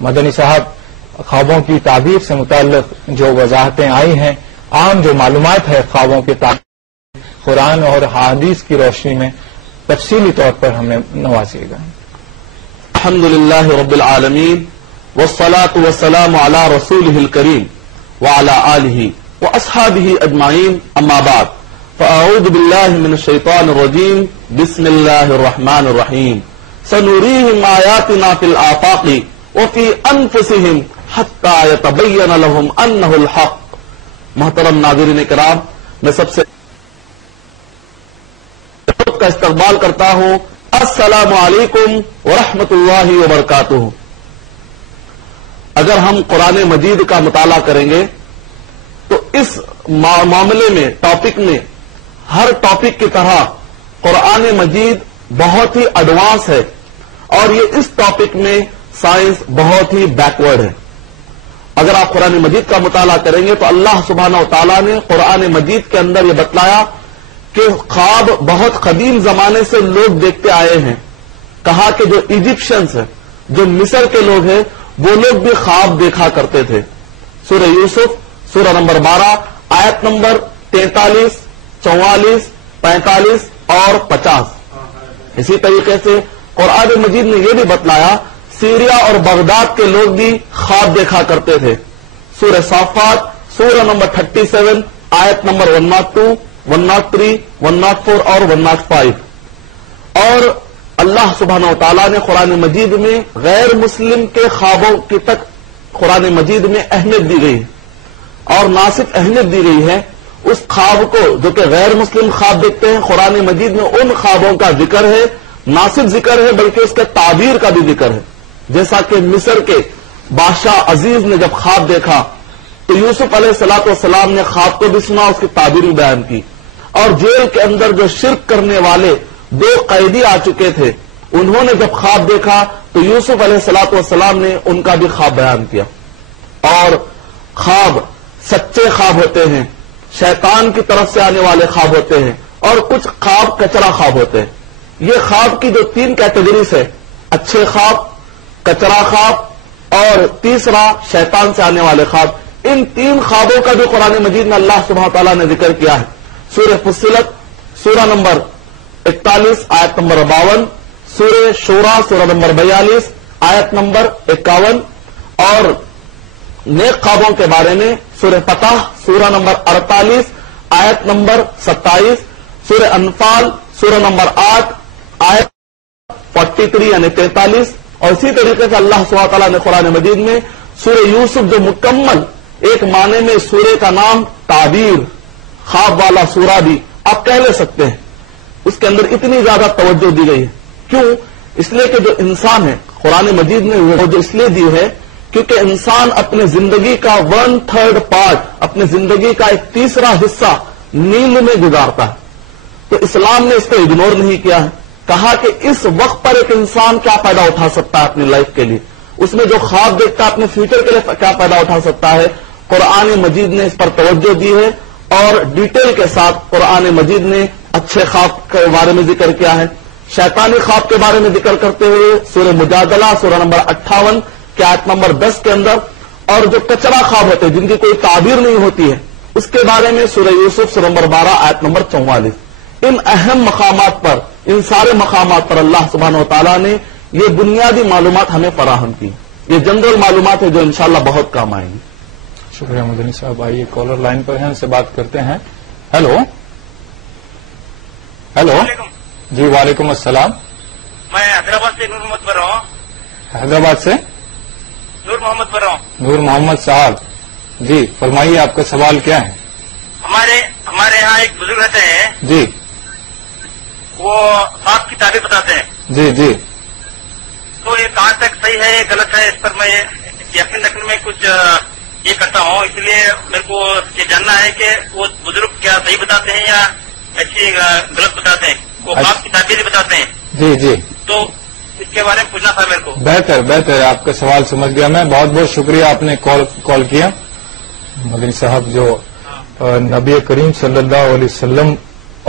مدنی صاحب، خوابوں کی تعبیر سے متعلق جو وضاحتیں آئی ہیں، عام جو معلومات ہے خوابوں کے تعبیر، قرآن اور حدیث کی روشنی میں تفصیلی طور پر ہمیں نوازیے گا۔ الحمدللہ رب العالمین والصلاة والسلام علی رسولہ الکریم وعلی آلہ واصحابہ اجمعین، اما بعد فاعوذ باللہ من الشیطان الرجیم، بسم اللہ الرحمن الرحیم، سنریہم آیاتنا فی الآفاق وفی انفسہم حتی یتبین لہم انہ الحق۔ محترم ناظرین کرام، میں سب سے کا استقبال کرتا ہوں۔ السلام علیکم ورحمۃ اللہ وبرکاتہ۔ اگر ہم قرآن مجید کا مطالعہ کریں گے تو اس معاملے میں، ٹاپک میں، ہر ٹاپک کی طرح قرآن مجید بہت ہی ایڈوانس ہے، اور یہ اس ٹاپک میں سائنس بہت ہی بیکورڈ ہے۔ اگر آپ قرآن مجید کا مطالعہ کریں گے تو اللہ سبحانہ و تعالیٰ نے قرآن مجید کے اندر یہ بتلایا کہ خواب بہت قدیم زمانے سے لوگ دیکھتے آئے ہیں۔ کہا کہ جو ایجپشنز ہیں، جو مصر کے لوگ ہیں، وہ لوگ بھی خواب دیکھا کرتے تھے۔ سورہ یوسف سورہ نمبر 12 آیت نمبر 43، 44، 45 اور 50۔ اسی طریقے سے قرآن مجید نے یہ بھی بتلایا سیریا اور بغداد کے لوگ بھی خواب دیکھا کرتے تھے۔ سورہ صافات سورہ نمبر 37 آیت نمبر 102، 103، 104 اور 105۔ اور اللہ سبحانہ و تعالیٰ نے قرآن مجید میں غیر مسلم کے خوابوں کی تک قرآن مجید میں اہمیت دی گئی ہے، اور نہ صرف اہمیت دی گئی ہے، اس خواب کو جو کہ غیر مسلم خواب دیکھتے ہیں، قرآن مجید میں ان خوابوں کا ذکر ہے، نہ صرف ذکر ہے بلکہ اس کے تعبیر کا بھی ذکر ہے۔ جیسا کہ مصر کے بادشاہ عزیز نے جب خواب دیکھا تو یوسف علیہ السلام نے خواب کو بھی سنا، اس کی تعبیر بھی بیان کی۔ اور جیل کے اندر جو شرک کرنے والے 2 قیدی آ چکے تھے، انہوں نے جب خواب دیکھا تو یوسف علیہ السلام نے ان کا بھی خواب بیان کیا۔ اور خواب سچے خواب ہوتے ہیں، شیطان کی طرف سے آنے والے خواب ہوتے ہیں، اور کچھ خواب کچرا خواب ہوتے ہیں۔ یہ خواب کی جو 3 کیٹیگریز ہے، اچھے خواب، کچرا خواب اور تیسرا شیطان سے آنے والے خواب، ان 3 خوابوں کا بھی قرآن مجید میں اللہ سبحانہ تعالیٰ نے ذکر کیا ہے۔ سورہ فصلت سورہ نمبر 41 آیت نمبر 52، سورہ شورا سورہ نمبر 42 آیت نمبر 51، اور نیک خوابوں کے بارے میں سورہ فتح سورہ نمبر 48 آیت نمبر 27، سورہ انفال سورہ نمبر 8 آیت 43 یعنی 43، اور اسی طریقے سے اللہ سبحانہ تعالیٰ نے قرآن مجید میں سورہ یوسف جو مکمل ایک معنی میں سورہ کا نام تعبیر، خواب والا سورہ بھی آپ کہہ لے سکتے ہیں، اس کے اندر اتنی زیادہ توجہ دی گئی ہے۔ کیوں؟ اس لیے کہ جو انسان ہے، قرآن مجید نے وہ جو اس لیے دی ہے کیونکہ انسان اپنے زندگی کا 1/3 پارٹ، اپنے زندگی کا 1/3 حصہ نیند میں گزارتا ہے۔ تو اسلام نے اس کو اگنور نہیں کیا ہے، کہا کہ اس وقت پر ایک انسان کیا فائدہ اٹھا سکتا ہے اپنی لائف کے لیے، اس میں جو خواب دیکھتا ہے اپنے فیوچر کے لیے کیا فائدہ اٹھا سکتا ہے۔ قرآن مجید نے اس پر توجہ دی ہے، اور ڈیٹیل کے ساتھ قرآن مجید نے اچھے خواب کے بارے میں ذکر کیا ہے، شیطانی خواب کے بارے میں ذکر کرتے ہوئے سورہ مجادلہ سورہ نمبر 58 کے آیت نمبر 10 کے اندر، اور جو کچرا خواب ہوتے ہیں جن کی کوئی تعبیر نہیں ہوتی ہے، اس کے بارے میں سورہ یوسف سورہ نمبر 12 آیت نمبر 44۔ ان اہم مقامات پر، ان سارے مقامات پر اللہ سبحانہ و تعالیٰ نے یہ بنیادی معلومات ہمیں فراہم کی۔ یہ جنرل معلومات ہے جو انشاءاللہ بہت کام آئیں گی۔ شکریہ مدنی صاحب۔ آئیے کالر لائن پر ہیں، ان سے بات کرتے ہیں۔ ہیلو ہیلو، جی وعلیکم السلام۔ میں حیدرآباد سے نور محمد بول رہا ہوں۔ حیدرآباد سے نور محمد بول رہا ہوں۔ نور محمد صاحب، جی فرمائیے آپ کا سوال کیا ہے؟ ہمارے یہاں ایک بزرگ رہتے ہیں، جی وہ خواب کی تعبیر بتاتے ہیں۔ جی جی، تو یہ کہاں تک صحیح ہے، غلط ہے، اس پر میں یقین رکھنے میں کچھ یہ کرتا ہوں، اس لیے میرے کو یہ جاننا ہے کہ وہ بزرگ کیا صحیح بتاتے ہیں یا ایسی غلط بتاتے ہیں، وہ خواب کی تعبیر بتاتے ہیں۔ جی جی، تو اس کے بارے میں پوچھنا تھا میرے کو۔ بہتر، آپ کا سوال سمجھ گیا میں، بہت بہت شکریہ آپ نے کال کیا۔ مدنی صاحب، جو نبی کریم صلی اللہ علیہ وسلم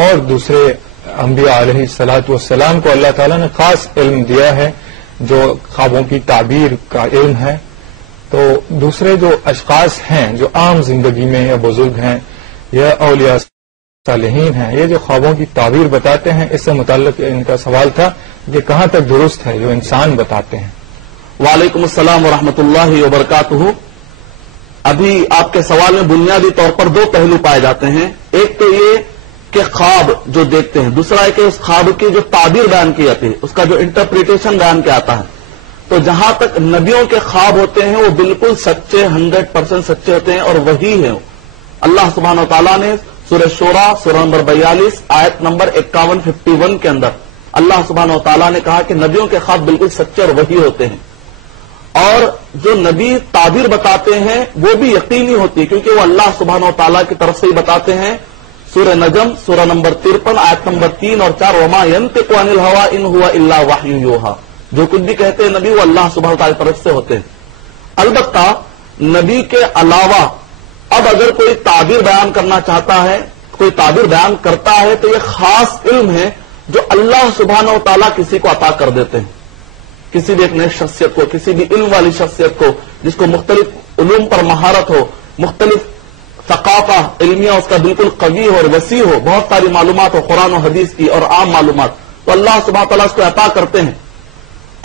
اور دوسرے انبیاء علیہ الصلوۃ والسلام کو اللہ تعالیٰ نے خاص علم دیا ہے جو خوابوں کی تعبیر کا علم ہے، تو دوسرے جو اشخاص ہیں جو عام زندگی میں یا بزرگ ہیں یا اولیاء صالحین ہیں، یہ جو خوابوں کی تعبیر بتاتے ہیں، اس سے متعلق ان کا سوال تھا کہ کہاں تک درست ہے جو انسان بتاتے ہیں؟ وعلیکم السلام ورحمۃ اللہ وبرکاتہ۔ ابھی آپ کے سوال میں بنیادی طور پر دو پہلو پائے جاتے ہیں، ایک تو یہ کہ خواب جو دیکھتے ہیں، دوسرا ہے کہ اس خواب کی جو تعبیر بیان کی جاتی ہے، اس کا جو انٹرپریٹیشن بیان کیا آتا ہے۔ تو جہاں تک نبیوں کے خواب ہوتے ہیں وہ بالکل سچے، 100% سچے ہوتے ہیں اور وہی ہیں۔ اللہ سبحانہ و تعالیٰ نے سورہ شورى سورہ نمبر 42 آیت نمبر 51 کے اندر اللہ سبحانہ و تعالیٰ نے کہا کہ نبیوں کے خواب بالکل سچے اور وہی ہوتے ہیں، اور جو نبی تعبیر بتاتے ہیں وہ بھی یقینی ہوتی ہے کیونکہ وہ اللہ سبحانہ و تعالیٰ کی طرف سے ہی بتاتے ہیں۔ سورہ نجم سورہ نمبر 53 آیت نمبر 3 اور 4، وما ينطق عن الهوى ان هو الا وحی یوحى، جو کچھ بھی کہتے ہیں نبی وہ اللہ سبحانہ و تعالیٰ کی طرف سے ہوتے ہیں۔ البتہ نبی کے علاوہ اب اگر کوئی تعبیر بیان کرنا چاہتا ہے، کوئی تعبیر بیان کرتا ہے، تو یہ خاص علم ہے جو اللہ سبحانہ و تعالیٰ کسی کو عطا کر دیتے ہیں، کسی بھی ایک نیک شخصیت کو، کسی بھی علم والی شخصیت کو جس کو مختلف علوم پر مہارت ہو، مختلف ثقافہ علمیہ اس کا بالکل قوی ہو اور وسیع ہو، بہت ساری معلومات ہو قرآن و حدیث کی اور عام معلومات، تو اللہ سبحانہ تعالیٰ اس کو عطا کرتے ہیں۔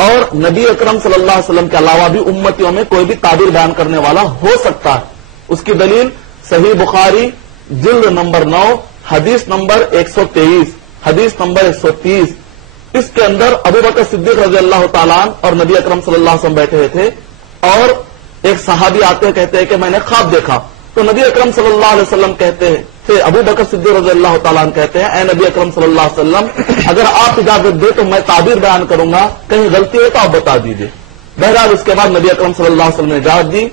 اور نبی اکرم صلی اللہ علیہ وسلم کے علاوہ بھی امتیوں میں کوئی بھی تعبیر بیان کرنے والا ہو سکتا ہے۔ اس کی دلیل صحیح بخاری جلد نمبر 9 حدیث نمبر 123، حدیث نمبر 130، اس کے اندر ابو بکر صدیق رضی اللہ تعالیٰ عنہ اور نبی اکرم صلی اللہ علیہ وسلم بیٹھے ہوئے تھے، اور ایک صحابی آتے کہتے ہیں کہ میں نے خواب دیکھا، تو نبی اکرم صلی اللہ علیہ وسلم کہتے تھے، ابو بکر صدیق رضی اللہ تعالیٰ عنہ کہتے ہیں، اے نبی اکرم صلی اللہ علیہ وسلم اگر آپ اجازت دیں تو میں تعبیر بیان کروں گا، کہیں غلطی ہو تو آپ بتا دیجیے۔ بہرحال اس کے بعد نبی اکرم صلی اللہ علیہ وسلم نے اجازت دی،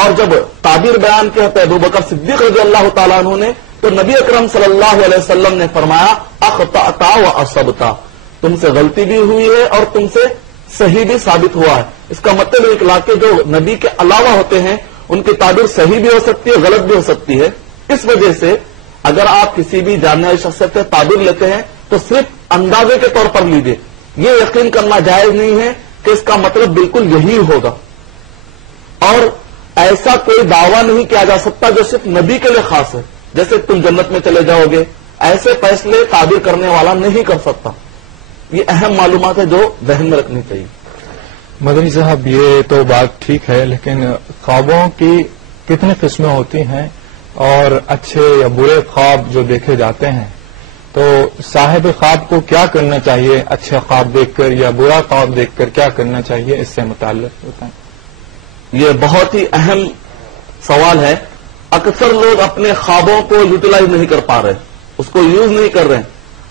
اور جب تعبیر بیان کیا تو ابو بکر صدیق رضی اللہ تعالیٰ عنہ نے، تو نبی اکرم صلی اللہ علیہ وسلم نے فرمایا اخطأت و اصبت، تم سے غلطی بھی ہوئی ہے اور تم سے صحیح بھی ثابت ہوا ہے۔ اس کا مطلب نکلا کہ جو نبی کے علاوہ ہوتے ہیں ان کی تعبیر صحیح بھی ہو سکتی ہے، غلط بھی ہو سکتی ہے۔ اس وجہ سے اگر آپ کسی بھی جاننے والی شخصیت سے تعبیر لیتے ہیں تو صرف اندازے کے طور پر لیجیے، یہ یقین کرنا جائز نہیں ہے کہ اس کا مطلب بالکل یہی ہوگا، اور ایسا کوئی دعویٰ نہیں کیا جا سکتا جو صرف نبی کے لیے خاص ہے، جیسے تم جنت میں چلے جاؤ گے، ایسے فیصلے تعبیر کرنے والا نہیں کر سکتا۔ یہ اہم معلومات ہے جو ذہن میں رکھنی چاہیے۔ مدنی صاحب یہ تو بات ٹھیک ہے، لیکن خوابوں کی کتنی قسمیں ہوتی ہیں اور اچھے یا برے خواب جو دیکھے جاتے ہیں، تو صاحب خواب کو کیا کرنا چاہیے؟ اچھا خواب دیکھ کر یا برا خواب دیکھ کر کیا کرنا چاہیے؟ اس سے متعلق بتائیں۔ یہ بہت ہی اہم سوال ہے۔ اکثر لوگ اپنے خوابوں کو یوٹیلائز نہیں کر پا رہے، اس کو یوز نہیں کر رہے۔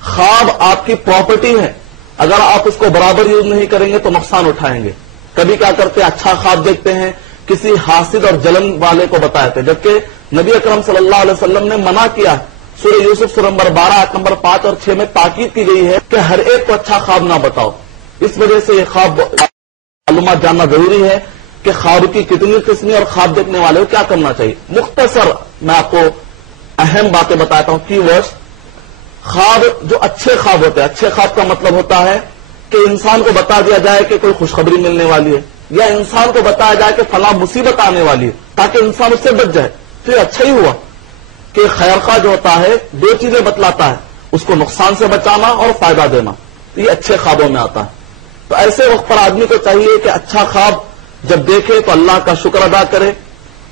خواب آپ کی پراپرٹی ہے، اگر آپ اس کو برابر یوز نہیں کریں گے تو نقصان اٹھائیں گے۔ کبھی کیا کرتے ہیں، اچھا خواب دیکھتے ہیں، کسی حاسد اور جلن والے کو بتاتے ہیں، جبکہ نبی اکرم صلی اللہ علیہ وسلم نے منع کیا ہے۔ سورہ یوسف سورہ نمبر 12 آیت نمبر 5 اور 6 میں تاکید کی گئی ہے کہ ہر ایک کو اچھا خواب نہ بتاؤ۔ اس وجہ سے یہ خواب معلومات جاننا ضروری ہے کہ خواب کی کتنی قسمیں اور خواب دیکھنے والے کو کیا کرنا چاہیے۔ مختصر میں آپ کو اہم باتیں بتاتا ہوں، کی ورڈز۔ خواب جو اچھے خواب ہوتے ہیں، اچھے خواب کا مطلب ہوتا ہے کہ انسان کو بتا دیا جائے کہ کوئی خوشخبری ملنے والی ہے، یا انسان کو بتایا جائے کہ فلاں مصیبت آنے والی ہے تاکہ انسان اس سے بچ جائے، تو یہ اچھا ہی ہوا کہ خیر خواہ جو ہوتا ہے دو چیزیں بتلاتا ہے، اس کو نقصان سے بچانا اور فائدہ دینا، تو یہ اچھے خوابوں میں آتا ہے۔ تو ایسے وقت پر آدمی کو چاہیے کہ اچھا خواب جب دیکھے تو اللہ کا شکر ادا کرے،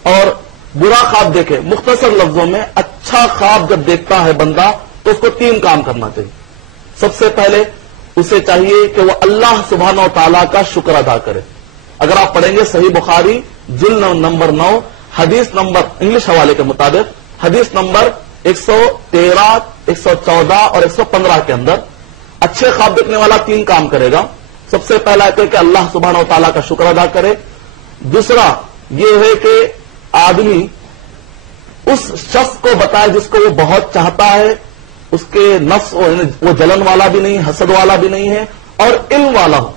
اور برا خواب دیکھے۔ مختصر لفظوں میں اچھا خواب جب دیکھتا ہے بندہ تو اس کو 3 کام کرنا چاہیے۔ سب سے پہلے اسے چاہیے کہ وہ اللہ سبحانہ و تعالیٰ کا شکر ادا کرے۔ اگر آپ پڑھیں گے صحیح بخاری جلد نمبر 9 حدیث نمبر انگلش حوالے کے مطابق حدیث نمبر 113 114 اور 115 کے اندر اچھے خواب دیکھنے والا 3 کام کرے گا۔ سب سے پہلا ہے کہ اللہ سبحانہ و تعالیٰ کا شکر ادا کرے۔ دوسرا یہ ہے کہ آدمی اس شخص کو بتائے جس کو وہ بہت چاہتا ہے، اس کے نفس وہ جلن والا بھی نہیں، حسد والا بھی نہیں ہے، اور علم والا ہو،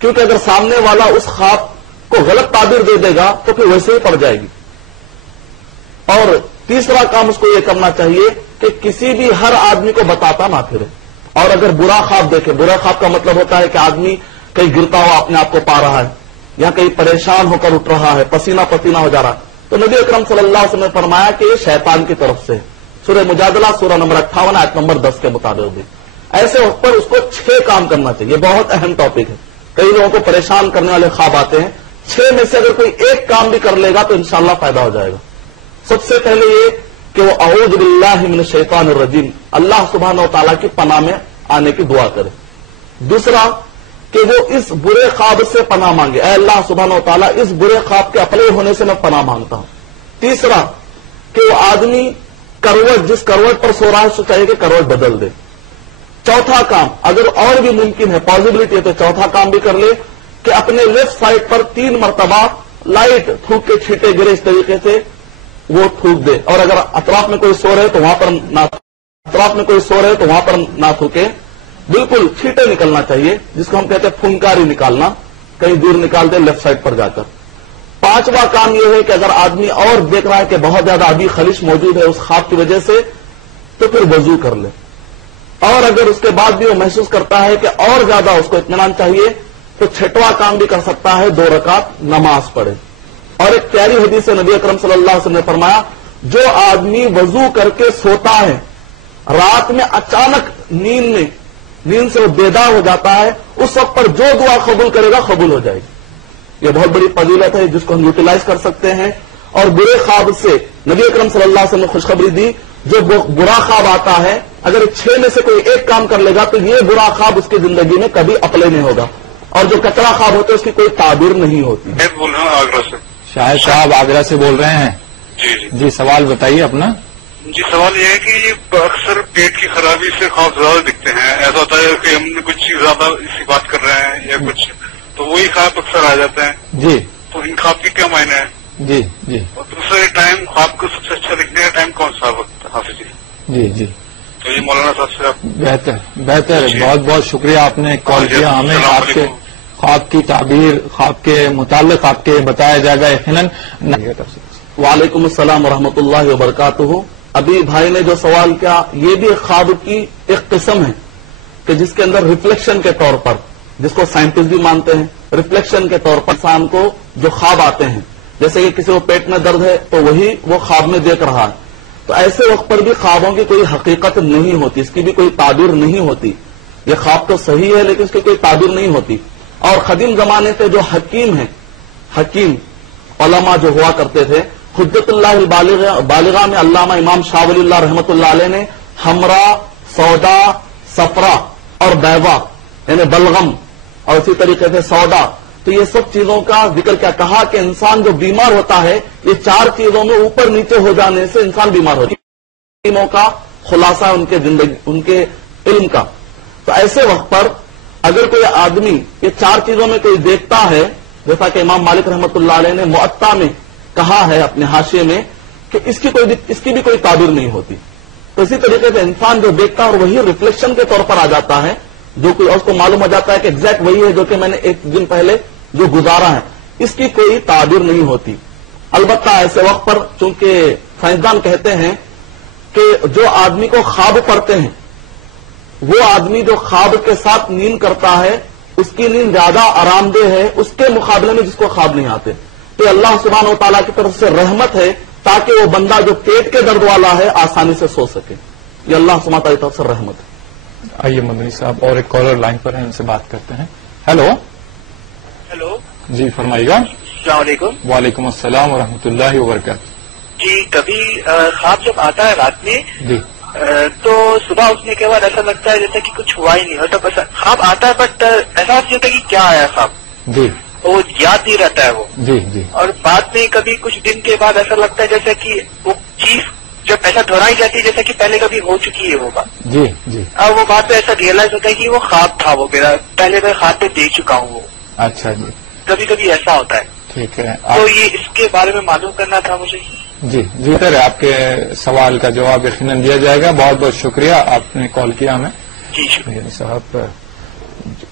کیونکہ اگر سامنے والا اس خواب کو غلط تعبیر دے دے گا تو پھر ویسے ہی پڑ جائے گی۔ اور تیسرا کام اس کو یہ کرنا چاہیے کہ کسی بھی ہر آدمی کو بتاتا نہ پھرے، اور اگر برا خواب دیکھے، برا خواب کا مطلب ہوتا ہے کہ آدمی کہیں گرتا ہوا اپنے آپ کو پا رہا ہے یا کہیں پریشان ہو کر اٹھ رہا ہے, پسینہ پسینہ ہو جا رہا, تو نبی اکرم صلی اللہ علیہ وسلم نے فرمایا کہ یہ شیطان کی طرف سے. سورہ مجادلہ سورہ نمبر 58 آیت نمبر 10 کے مطابق بھی ایسے وقت پر اس کو 6 کام کرنا چاہیے. بہت اہم ٹاپک ہے. کئی لوگوں کو پریشان کرنے والے خواب آتے ہیں, 6 میں سے اگر کوئی ایک کام بھی کر لے گا تو انشاءاللہ فائدہ ہو جائے گا. سب سے پہلے یہ کہ وہ اعوذ باللہ من الشیطان الرجیم, اللہ سبحانہ و تعالیٰ کی پناہ میں آنے کی دعا کرے. دوسرا کہ وہ اس برے خواب سے پناہ مانگے, اے اللہ سبحانہ و تعالیٰ اس برے خواب کے اپلے ہونے سے میں پناہ مانگتا ہوں. تیسرا کہ وہ آدمی کروٹ جس کروٹ پر سو رہا ہے اس کو چاہیے کہ کروٹ بدل دے. چوتھا کام اگر اور بھی ممکن ہے, پاسبلٹی ہے, تو چوتھا کام بھی کر لے کہ اپنے لیفٹ سائڈ پر 3 مرتبہ لائٹ تھوک کے چھینٹے گرے اس طریقے سے وہ تھوک دے. اور اگر اطراف میں کوئی سو رہے تو وہاں پر نہ تھوکے, بالکل چھینٹے نکلنا چاہیے جس کو ہم کہتے ہیں پھنکاری نکالنا, کہیں دور نکال دے لیفٹ سائڈ پر جا کر. پانچواں کام یہ ہے کہ اگر آدمی اور دیکھ رہا ہے کہ بہت زیادہ ابھی خلش موجود ہے اس خواب کی وجہ سے, تو پھر وضو کر لے. اور اگر اس کے بعد بھی وہ محسوس کرتا ہے کہ اور زیادہ اس کو اطمینان چاہیے تو 6واں کام بھی کر سکتا ہے, 2 رکعت نماز پڑھے. اور ایک پیاری حدیث سے نبی اکرم صلی اللہ علیہ وسلم نے فرمایا, جو آدمی وضو کر کے سوتا ہے رات میں اچانک نیند سے وہ بیدار ہو جاتا ہے, اس وقت پر جو دعا قبول کرے گا قبول ہو جائے گی. یہ بہت بڑی فضیلت ہے جس کو ہم یوٹیلائز کر سکتے ہیں. اور برے خواب سے نبی اکرم صلی اللہ علیہ وسلم نے خوشخبری دی, جو برا خواب آتا ہے اگر 6 میں سے کوئی ایک کام کر لے گا تو یہ برا خواب اس کی زندگی میں کبھی اپلے نہیں ہوگا, اور جو کچرا خواب ہوتے ہیں اس کی کوئی تعبیر نہیں ہوتی. میں بول رہا ہوں آگرہ سے. شاہد صاحب آگرہ سے بول رہے ہیں. جی سوال بتائیے اپنا. جی سوال یہ ہے کہ یہ اکثر پیٹ کی خرابی سے خواب زیادہ دکھتے ہیں. ایسا ہوتا ہے کہ ہم نے کچھ چیز زیادہ اسی بات کر رہے ہیں یا کچھ, تو وہی خواب اکثر آ جاتے ہیں. جی تو ان خواب کے کیا معنی ہے؟ جی جی. اور دوسرے ٹائم خواب کو سب سے اچھا دکھنے کا ٹائم کون سا وقت حافظ جی؟ جی جی. تو یہ مولانا صاحب سے آپ بہتر بہت بہت شکریہ آپ نے کال کیا. ہمیں آپ کے خواب کی تعبیر, خواب کے متعلق آپ کے بتایا جائے گا یقیناً. وعلیکم السلام ورحمۃ اللہ وبرکاتہ. ابھی بھائی نے جو سوال کیا یہ بھی خواب کی ایک قسم ہے کہ جس کے اندر ریفلیکشن کے طور پر, جس کو سائنٹسٹ بھی مانتے ہیں, ریفلیکشن کے طور پر انسان کو جو خواب آتے ہیں, جیسے کہ کسی کو پیٹ میں درد ہے تو وہی وہ خواب میں دیکھ رہا ہے, تو ایسے وقت پر بھی خوابوں کی کوئی حقیقت نہیں ہوتی, اس کی بھی کوئی تعبیر نہیں ہوتی. یہ خواب تو صحیح ہے لیکن اس کی کوئی تعبیر نہیں ہوتی. اور قدیم زمانے سے جو حکیم ہیں, حکیم علماء جو ہوا کرتے تھے, حجت اللہ بالغہ میں علامہ امام شاہ ولی اللہ رحمۃ اللہ علیہ نے حمرا, سودا, صفرا اور بیضا یعنی بلغم اور اسی طریقے سے سودا, تو یہ سب چیزوں کا ذکر کیا, کہا کہ انسان جو بیمار ہوتا ہے یہ 4 چیزوں میں اوپر نیچے ہو جانے سے انسان بیمار ہوتا ہے. علموں کا خلاصہ ان کے زندگی, ان کے علم کا. تو ایسے وقت پر اگر کوئی آدمی یہ 4 چیزوں میں کوئی دیکھتا ہے, جیسا کہ امام مالک رحمۃ اللہ علیہ نے معطا میں کہا ہے اپنے حاشیے میں کہ اس کی بھی کوئی تعبیر نہیں ہوتی, تو اسی طریقے سے انسان جو دیکھتا ہے اور وہی ریفلیکشن کے طور پر آ جاتا ہے, جو کوئی اور اس کو معلوم ہو جاتا ہے کہ ایگزیکٹ وہی ہے جو کہ میں نے ایک دن پہلے جو گزارا ہے, اس کی کوئی تعبیر نہیں ہوتی. البتہ ایسے وقت پر چونکہ سائنسدان کہتے ہیں کہ جو آدمی کو خواب پڑتے ہیں وہ آدمی جو خواب کے ساتھ نیند کرتا ہے اس کی نیند زیادہ آرام دہ ہے اس کے مقابلے میں جس کو خواب نہیں آتے. تو اللہ سبحانہ و تعالیٰ کی طرف سے رحمت ہے تاکہ وہ بندہ جو پیٹ کے درد والا ہے آسانی سے سو سکے. یہ اللہ سبحانہ و تعالیٰ کی طرف سے رحمت ہے. آئیے مدنی صاحب اور ایک کالر لائن پر ہیں, ان سے بات کرتے ہیں. ہیلو جی فرمائیے گا. السلام علیکم. وعلیکم السلام ورحمۃ اللہ وبرکاتہ. جی کبھی خواب جب آتا ہے رات میں جی تو صبح اٹھنے کے بعد ایسا لگتا ہے جیسا کہ کچھ ہوا ہی نہیں ہوتا, بس خواب آتا ہے بٹ ایسا نہیں ہوتا کہ کیا آیا خواب, جی وہ یاد نہیں رہتا ہے وہ. جی جی. اور بعد میں کبھی کچھ دن کے بعد ایسا لگتا ہے جیسا کہ وہ چیز جب ایسا دہرائی جاتی ہے جیسا کہ پہلے کبھی ہو چکی ہے وہ بات. جی جی. اور وہ بات پہ ایسا ریئلائز ہوتا ہے کہ وہ خواب تھا, وہ میرا پہلے میں خواب پہ دیکھ چکا ہوں وہ. اچھا جی. کبھی کبھی ایسا ہوتا ہے. ٹھیک ہے. تو یہ اس کے بارے میں معلوم کرنا تھا مجھے. جی جی سر, آپ کے سوال کا جواب یقیناً دیا جائے گا. بہت بہت شکریہ آپ نے کال کیا ہمیں. جی شکریہ صاحب.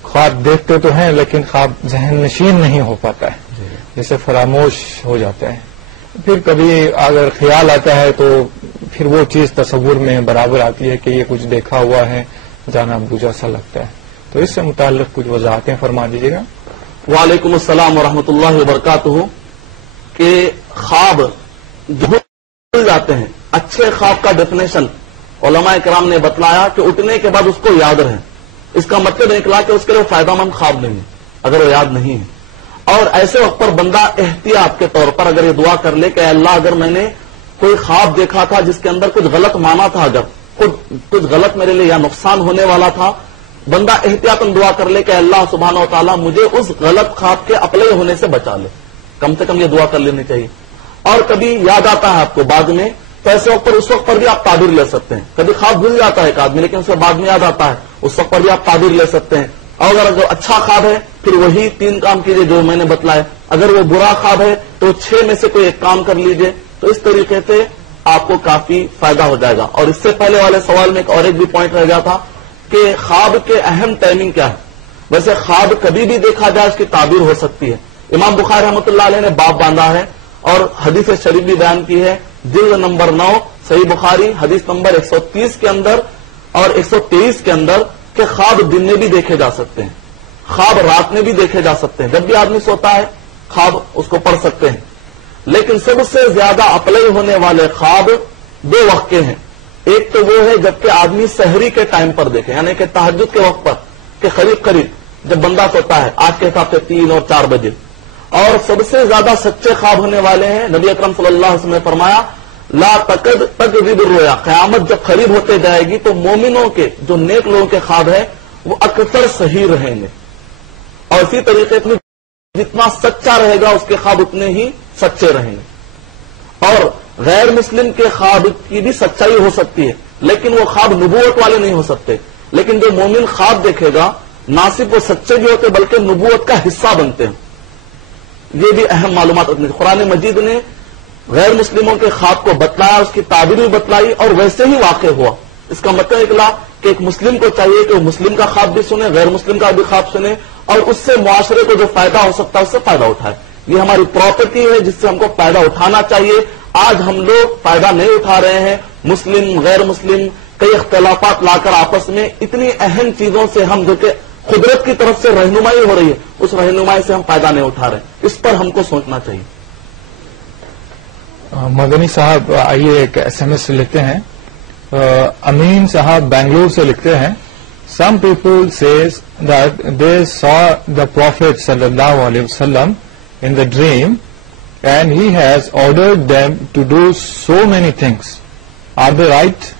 خواب دیکھتے تو ہیں لیکن خواب ذہن نشین نہیں ہو پاتا ہے, جیسے فراموش ہو جاتا ہے. پھر کبھی اگر خیال آتا ہے تو پھر وہ چیز تصور میں برابر آتی ہے کہ یہ کچھ دیکھا ہوا ہے, جانا بوجھا سا لگتا ہے. تو اس سے متعلق کچھ وضاحتیں فرما دیجیے گا. وعلیکم السلام ورحمۃ اللہ وبرکاتہ. کہ خواب جو بھول جاتے ہیں، اچھے خواب کا ڈیفینیشن علماء کرام نے بتلایا کہ اٹھنے کے بعد اس کو یاد رہے. اس کا مطلب نکلا کہ اس کے لیے فائدہ مند خواب نہیں ہے اگر وہ یاد نہیں ہے. اور ایسے وقت پر بندہ احتیاط کے طور پر اگر یہ دعا کر لے کہ اے اللہ اگر میں نے کوئی خواب دیکھا تھا جس کے اندر کچھ غلط مانا تھا، اگر کچھ غلط میرے لیے یا نقصان ہونے والا تھا، بندہ احتیاطاً دعا کر لے کہ اللہ سبحانہ و تعالیٰ مجھے اس غلط خواب کے اپلائی ہونے سے بچا لے. کم سے کم یہ دعا کر لینی چاہیے. اور کبھی یاد آتا ہے آپ کو بعد میں، تو ایسے وقت پر اس وقت پر بھی آپ تعبیر لے سکتے ہیں. کبھی خواب بھول جاتا ہے ایک آدمی لیکن اسے بعد میں یاد آتا ہے، اس وقت پر بھی آپ تعبیر لے سکتے ہیں. اور اگر جو اچھا خواب ہے پھر وہی 3 کام کیجئے جو میں نے بتلایا. اگر وہ برا خواب ہے تو 6 میں سے کوئی ایک کام کر لیجئے. تو اس طریقے سے آپ کو کافی فائدہ ہو جائے گا. اور اس سے پہلے والے سوال میں ایک بھی پوائنٹ رہ گیا تھا کہ خواب کے اہم ٹائمنگ کیا ہے. ویسے خواب کبھی بھی دیکھا جائے اس کی تعبیر ہو سکتی ہے. امام بخاری رحمۃ اللہ علیہ نے باب باندھا ہے اور حدیث شریف بھی بیان کی ہے، جلد نمبر 9 صحیح بخاری حدیث نمبر 130 کے اندر اور 123 کے اندر، کہ خواب دن میں بھی دیکھے جا سکتے ہیں، خواب رات میں بھی دیکھے جا سکتے ہیں. جب بھی آدمی سوتا ہے خواب اس کو پڑھ سکتے ہیں. لیکن سب سے زیادہ اپلائی ہونے والے خواب 2 وقت کے ہیں. ایک تو وہ ہے جبکہ آدمی سحری کے ٹائم پر دیکھے، یعنی کہ تہجد کے وقت پر، کہ قریب جب بندہ سوتا ہے آج کے حساب سے 3 اور 4 بجے. اور سب سے زیادہ سچے خواب ہونے والے ہیں، نبی اکرم صلی اللہ علیہ وسلم نے فرمایا لا تکذب الرؤیا، قیامت جب قریب ہوتے جائے گی تو مومنوں کے جو نیک لوگوں کے خواب ہیں وہ اکثر صحیح رہیں گے. اور اسی طریقے سے جتنا سچا رہے گا اس کے خواب اتنے ہی سچے رہیں گے. اور غیر مسلم کے خواب کی بھی سچائی ہو سکتی ہے لیکن وہ خواب نبوت والے نہیں ہو سکتے. لیکن جو مومن خواب دیکھے گا نہ صرف وہ سچے بھی ہوتے بلکہ نبوت کا حصہ بنتے ہیں. یہ بھی اہم معلومات ہوتی ہے. قرآن مجید نے غیر مسلموں کے خواب کو بتلایا، اس کی تعبیر بھی بتلائی اور ویسے ہی واقع ہوا. اس کا مطلب نکلا کہ ایک مسلم کو چاہیے کہ وہ مسلم کا خواب بھی سنے، غیر مسلم کا بھی خواب سنے اور اس سے معاشرے کو جو فائدہ ہو سکتا ہے اس سے فائدہ اٹھائے. یہ ہماری پراپرٹی ہے جس سے ہم کو فائدہ اٹھانا چاہیے. آج ہم لوگ فائدہ نہیں اٹھا رہے ہیں. مسلم غیر مسلم کئی اختلافات لا کر آپس میں اتنی اہم چیزوں سے ہم جو کہ قدرت کی طرف سے رہنمائی ہو رہی ہے اس رہنمائی سے ہم فائدہ نہیں اٹھا رہے. اس پر ہم کو سوچنا چاہیے. مدنی صاحب آئیے ایک SMS لکھتے ہیں. امین صاحب بنگلور سے لکھتے ہیں Some people says that they saw the Prophet sallallahu alaihi wasallam in the dream and he has ordered them to do so many things. Are they right?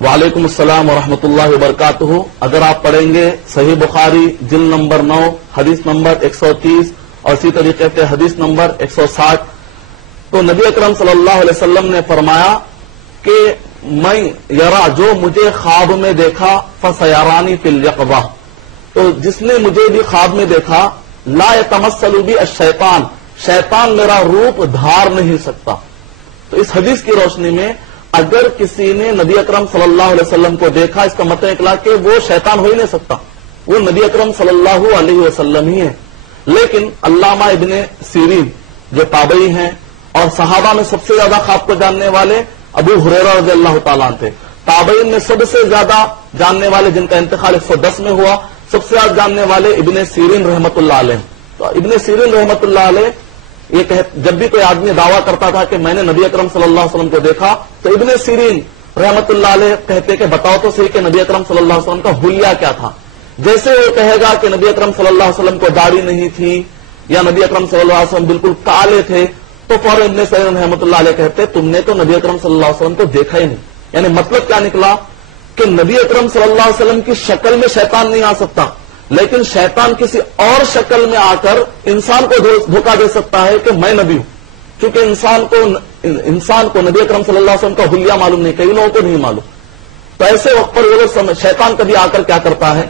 وعلیکم السلام ورحمۃ اللہ وبرکاتہ. اگر آپ پڑھیں گے صحیح بخاری جلد نمبر 9 حدیث نمبر 130 اور اسی طریقے سے حدیث نمبر 160 تو نبی اکرم صلی اللہ علیہ وسلم نے فرمایا کہ میں یرا جو مجھے خواب میں دیکھا فسیرانی فی الیقظہ، تو جس نے مجھے بھی خواب میں دیکھا لا یتمثل بی الشیطان، شیطان میرا روپ دھار نہیں سکتا. تو اس حدیث کی روشنی میں اگر کسی نے نبی اکرم صلی اللہ علیہ وسلم کو دیکھا اس کا مطلب نکلا کہ وہ شیطان ہو ہی نہیں سکتا، وہ نبی اکرم صلی اللہ علیہ وسلم ہی ہے. لیکن علامہ ابن سیرین جو تابعی ہیں اور صحابہ میں سب سے زیادہ خواب کو جاننے والے ابو ہریرہ رضی اللہ تعالیٰ عنہ تھے. تابعین میں سب سے زیادہ جاننے والے جن کا انتقال 110 میں ہوا، سب سے زیادہ جاننے والے ابن سیرین رحمۃ اللہ علیہ. تو ابن سیرین رحمۃ اللہ علیہ یہ جب بھی کوئی آدمی دعویٰ کرتا تھا کہ میں نے نبی اکرم صلی اللہ علیہ وسلم کو دیکھا تو ابن سیرین رحمۃ اللہ علیہ کہتے کہ بتاؤ تو صحیح کہ نبی اکرم صلی اللہ علیہ وسلم کا حلیہ کیا تھا. جیسے وہ کہے گا کہ نبی اکرم صلی اللہ علیہ وسلم کو داڑھی نہیں تھی یا نبی اکرم صلی اللہ علیہ وسلم بالکل کالے تھے تو فوراً ابن سیرین رحمۃ اللہ علیہ کہتے تم نے تو نبی اکرم صلی اللہ علیہ وسلم کو دیکھا ہی نہیں. یعنی مطلب کیا نکلا کہ نبی اکرم صلی اللہ علیہ وسلم کی شکل میں شیطان نہیں آ سکتا لیکن شیطان کسی اور شکل میں آ کر انسان کو دھوکہ دے سکتا ہے کہ میں نبی ہوں. کیونکہ انسان کو نبی اکرم صلی اللہ علیہ وسلم کا حلیہ معلوم نہیں، کئی لوگوں کو نہیں معلوم. تو ایسے وقت پر وہ شیطان کبھی آ کر کیا کرتا ہے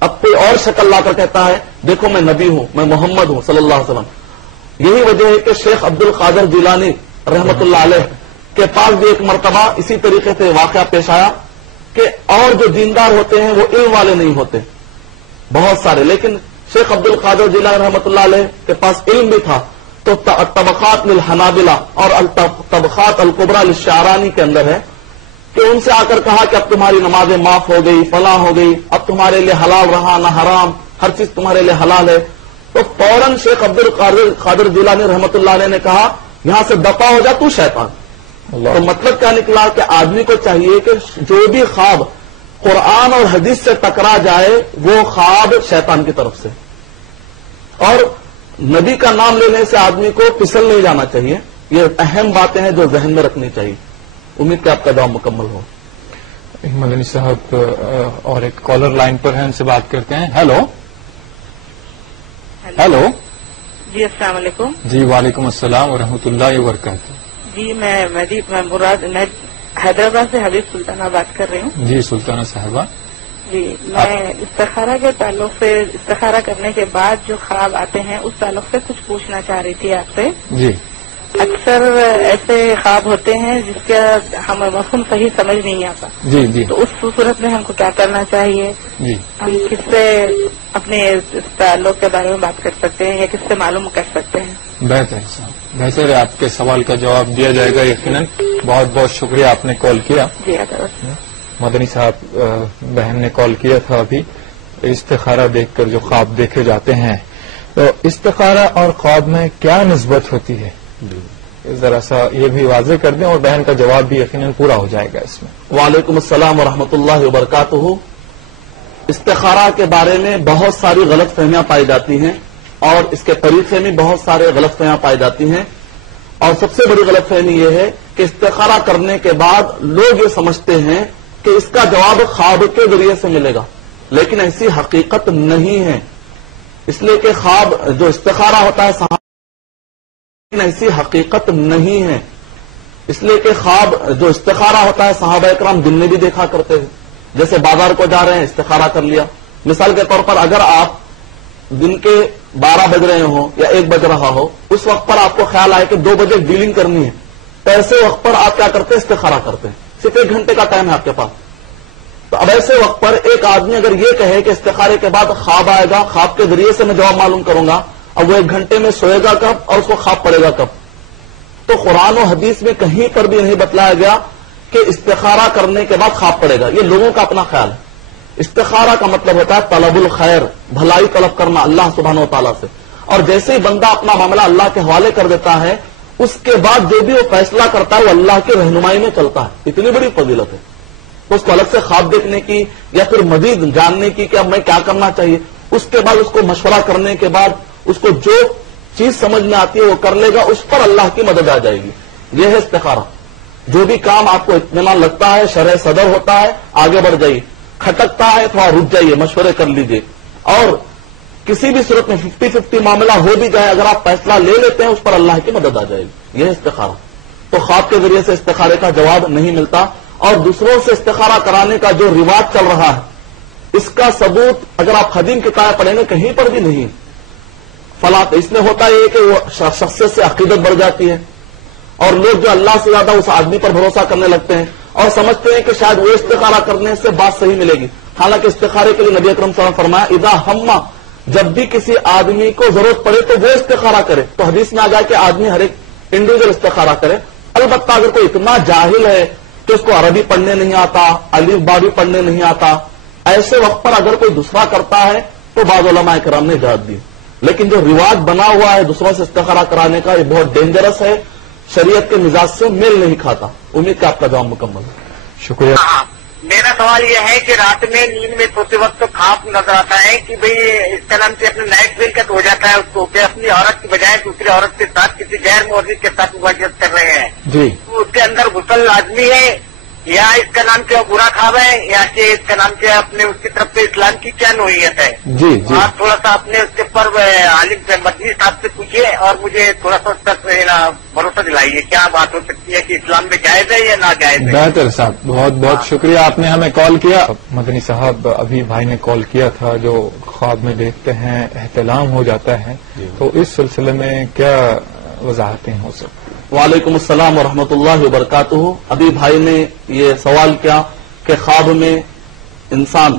اب کوئی اور شکل لا کر کہتا ہے دیکھو میں نبی ہوں، میں محمد ہوں صلی اللہ علیہ وسلم. یہی وجہ ہے کہ شیخ عبد القادر جیلانی رحمۃ اللہ علیہ کے پاس بھی ایک مرتبہ اسی طریقے سے واقعہ پیش آیا کہ اور جو دیندار ہوتے ہیں وہ علم والے نہیں ہوتے بہت سارے، لیکن شیخ عبد القادر جیلانی رحمۃ اللہ علیہ کے پاس علم بھی تھا. تو طبقات للحنابلہ اور طبقات الکبریٰ للشعرانی کے اندر ہے کہ ان سے آ کر کہا کہ اب تمہاری نمازیں معاف ہو گئی، فلاں ہو گئی، اب تمہارے لیے حلال رہا نہ حرام، ہر چیز تمہارے لیے حلال ہے، تو فوراً شیخ عبد القادر جیلانی رحمۃ اللہ علیہ نے کہا یہاں سے دفع ہو جا تو شیطان۔ تو مطلب کیا نکلا کہ آدمی کو چاہیے کہ جو بھی خواب قرآن اور حدیث سے ٹکرا جائے وہ خواب شیطان کی طرف سے، اور نبی کا نام لینے سے آدمی کو پھسل نہیں جانا چاہیے۔ یہ اہم باتیں ہیں جو ذہن میں رکھنی چاہیے۔ امید کہ آپ کا جواب مکمل ہو۔ مدنی صاحب اور ایک کالر لائن پر ہیں، ان سے بات کرتے ہیں۔ ہیلو ہیلو جی السلام علیکم۔ جی وعلیکم السلام ورحمۃ اللہ وبرکاتہ۔ جی میں حیدرآباد سے حبیب سلطانہ بات کر رہی ہوں۔ جی سلطانہ صاحبہ، جی میں استخارہ کے تعلق سے، استخارہ کرنے کے بعد جو خواب آتے ہیں اس تعلق سے کچھ پوچھنا چاہ رہی تھی آپ سے۔ جی اکثر ایسے خواب ہوتے ہیں جس کا ہمیں مفہوم صحیح سمجھ نہیں آتا، جی جی تو اس صورت میں ہم کو کیا کرنا چاہیے؟ جی ہم کس سے اپنے تعلق کے بارے میں بات کر سکتے ہیں یا کس سے معلوم کر سکتے ہیں؟ بہتر صاحب، بہتر ہے، آپ کے سوال کا جواب دیا جائے گا یقیناً۔ بہت بہت شکریہ، آپ نے کال کیا۔ جی حضرت۔ مدنی صاحب بہن نے کال کیا تھا ابھی، استخارہ دیکھ کر جو خواب دیکھے جاتے ہیں، تو استخارہ اور خواب میں کیا نسبت ہوتی ہے؟ ذرا سا یہ بھی واضح کر دیں، اور بہن کا جواب بھی یقیناً پورا ہو جائے گا اس میں۔ وعلیکم السلام ورحمۃ اللہ وبرکاتہ۔ استخارہ کے بارے میں بہت ساری غلط فہمیاں پائی جاتی ہیں، اور اس کے طریقے میں بہت سارے غلط فہمیاں پائی جاتی ہیں، اور سب سے بڑی غلط فہمی یہ ہے کہ استخارہ کرنے کے بعد لوگ یہ سمجھتے ہیں کہ اس کا جواب خواب کے ذریعے سے ملے گا، لیکن ایسی حقیقت نہیں ہے۔ اس لیے کہ خواب جو استخارہ ہوتا ہے ایسی حقیقت نہیں ہے، اس لیے کہ خواب جو استخارہ ہوتا ہے صحابہ کرام دن میں بھی دیکھا کرتے ہیں۔ جیسے بازار کو جا رہے ہیں، استخارہ کر لیا۔ مثال کے طور پر اگر آپ دن کے 12 بج رہے ہوں یا 1 بج رہا ہو، اس وقت پر آپ کو خیال آئے کہ 2 بجے ڈیلنگ کرنی ہے، تو ایسے وقت پر آپ کیا کرتے ہیں؟ استخارہ کرتے ہیں۔ صرف 1 گھنٹے کا ٹائم ہے آپ کے پاس، تو اب ایسے وقت پر ایک آدمی اگر یہ کہے کہ استخارے کے بعد خواب آئے گا، خواب کے ذریعے سے میں جواب معلوم کروں گا، اب وہ 1 گھنٹے میں سوئے گا کب اور اس کو خواب پڑے گا کب؟ تو قرآن و حدیث میں کہیں پر بھی نہیں بتلایا گیا کہ استخارہ کرنے کے بعد خواب پڑے گا۔ یہ لوگوں کا اپنا خیال ہے۔ استخارہ کا مطلب ہوتا ہے طلب الخیر، بھلائی طلب کرنا اللہ سبحانہ و تعالیٰ سے، اور جیسے ہی بندہ اپنا معاملہ اللہ کے حوالے کر دیتا ہے، اس کے بعد جو بھی وہ فیصلہ کرتا ہے وہ اللہ کی رہنمائی میں چلتا ہے۔ اتنی بڑی فضیلت ہے۔ اس کو الگ سے خواب دیکھنے کی یا پھر مزید جاننے کی کہ اب میں کیا کرنا چاہیے، اس کے بعد اس کو مشورہ کرنے کے بعد اس کو جو چیز سمجھ میں آتی ہے وہ کر لے گا، اس پر اللہ کی مدد آ جائے گی۔ یہ ہے استخارہ۔ جو بھی کام آپ کو اطمینان لگتا ہے، شرح صدر ہوتا ہے، آگے بڑھ جائیے، کھٹکتا ہے تھوڑا رک جائیے، مشورے کر لیجئے، اور کسی بھی صورت میں 50-50 معاملہ ہو بھی جائے، اگر آپ فیصلہ لے لیتے ہیں اس پر اللہ کی مدد آ جائے گی۔ یہ ہے استخارہ۔ تو خواب کے ذریعے سے استخارے کا جواب نہیں ملتا، اور دوسروں سے استخارہ کرانے کا جو رواج چل رہا ہے اس کا ثبوت اگر آپ قدیم کتابیں پڑھیں گے کہیں پر بھی نہیں۔ فلاں اس میں ہوتا ہے کہ وہ شخصیت سے عقیدت بڑھ جاتی ہے، اور لوگ جو اللہ سے زیادہ اس آدمی پر بھروسہ کرنے لگتے ہیں اور سمجھتے ہیں کہ شاید وہ استخارہ کرنے سے بات صحیح ملے گی۔ حالانکہ استخارے کے لیے نبی اکرم صلی اللہ علیہ وسلم فرمایا اذا ہما، جب بھی کسی آدمی کو ضرورت پڑے تو وہ استخارہ کرے۔ تو حدیث میں آ جائے کہ آدمی ہر ایک انڈیویجل استخارہ کرے۔ البتہ اگر کوئی اتنا جاہل ہے کہ اس کو عربی پڑھنے نہیں آتا، الف با بھی پڑھنے نہیں آتا، ایسے وقت پر اگر کوئی دوسرا کرتا ہے تو بعض علماء کرام نے اجازت دی۔ لیکن جو رواج بنا ہوا ہے دوسروں سے استخارہ کرانے کا، یہ بہت ڈینجرس ہے، شریعت کے مزاج سے میل نہیں کھاتا۔ امید کہ آپ کا جواب مکمل ہے۔ شکریہ۔ میرا سوال یہ ہے کہ رات میں نیند میں سوتے وقت تو خواب نظر آتا ہے کہ بھئی اس کا نام سے اپنے نائٹ ویلکٹ ہو جاتا ہے اس کو کہ اپنی عورت کی بجائے دوسری عورت کے ساتھ کسی غیر مورد کے ساتھ مواجہت کر رہے ہیں، جی تو اس کے اندر غسل لازمی ہے یا اس کا نام کیا برا خواب ہے، یا کہ اس کا نام کیا اپنے اس کی طرف سے اسلام کی کیا نوعیت ہے؟ جی جی آپ تھوڑا سا اپنے اس کے پر عالم سے مدنی صاحب سے پوچھیے اور مجھے تھوڑا سا اس تک بھروسہ دلائیے کیا بات ہو سکتی ہے کہ اسلام میں جائز ہے یا ناجائز ہے؟ بہتر صاحب، بہت بہت شکریہ، آپ نے ہمیں کال کیا۔ مدنی صاحب ابھی بھائی نے کال کیا تھا، جو خواب میں دیکھتے ہیں احتلام ہو جاتا ہے، تو اس سلسلے میں کیا وضاحتیں ہو سکتی؟ وعلیکم السلام ورحمۃ اللہ وبرکاتہ۔ ابھی بھائی نے یہ سوال کیا کہ خواب میں انسان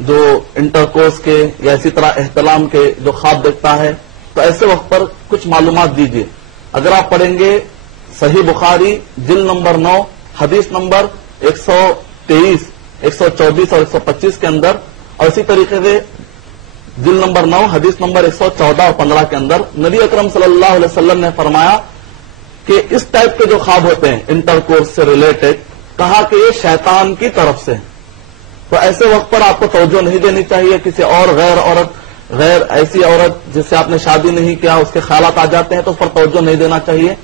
جو انٹرکورس کے یا اسی طرح احتلام کے جو خواب دیکھتا ہے، تو ایسے وقت پر کچھ معلومات دیجیے۔ اگر آپ پڑھیں گے صحیح بخاری جلد نمبر 9 حدیث نمبر 123, 124 اور 125 کے اندر، اور اسی طریقے سے جلد نمبر 9 حدیث نمبر 114 اور 15 کے اندر نبی اکرم صلی اللہ علیہ وسلم نے فرمایا کہ اس ٹائپ کے جو خواب ہوتے ہیں انٹر کورس سے ریلیٹڈ، کہا کہ یہ شیطان کی طرف سے. تو ایسے وقت پر آپ کو توجہ نہیں دینی چاہیے. کسی اور غیر ایسی عورت جس سے آپ نے شادی نہیں کیا اس کے خیالات آ جاتے ہیں تو اس پر توجہ نہیں دینا چاہیے.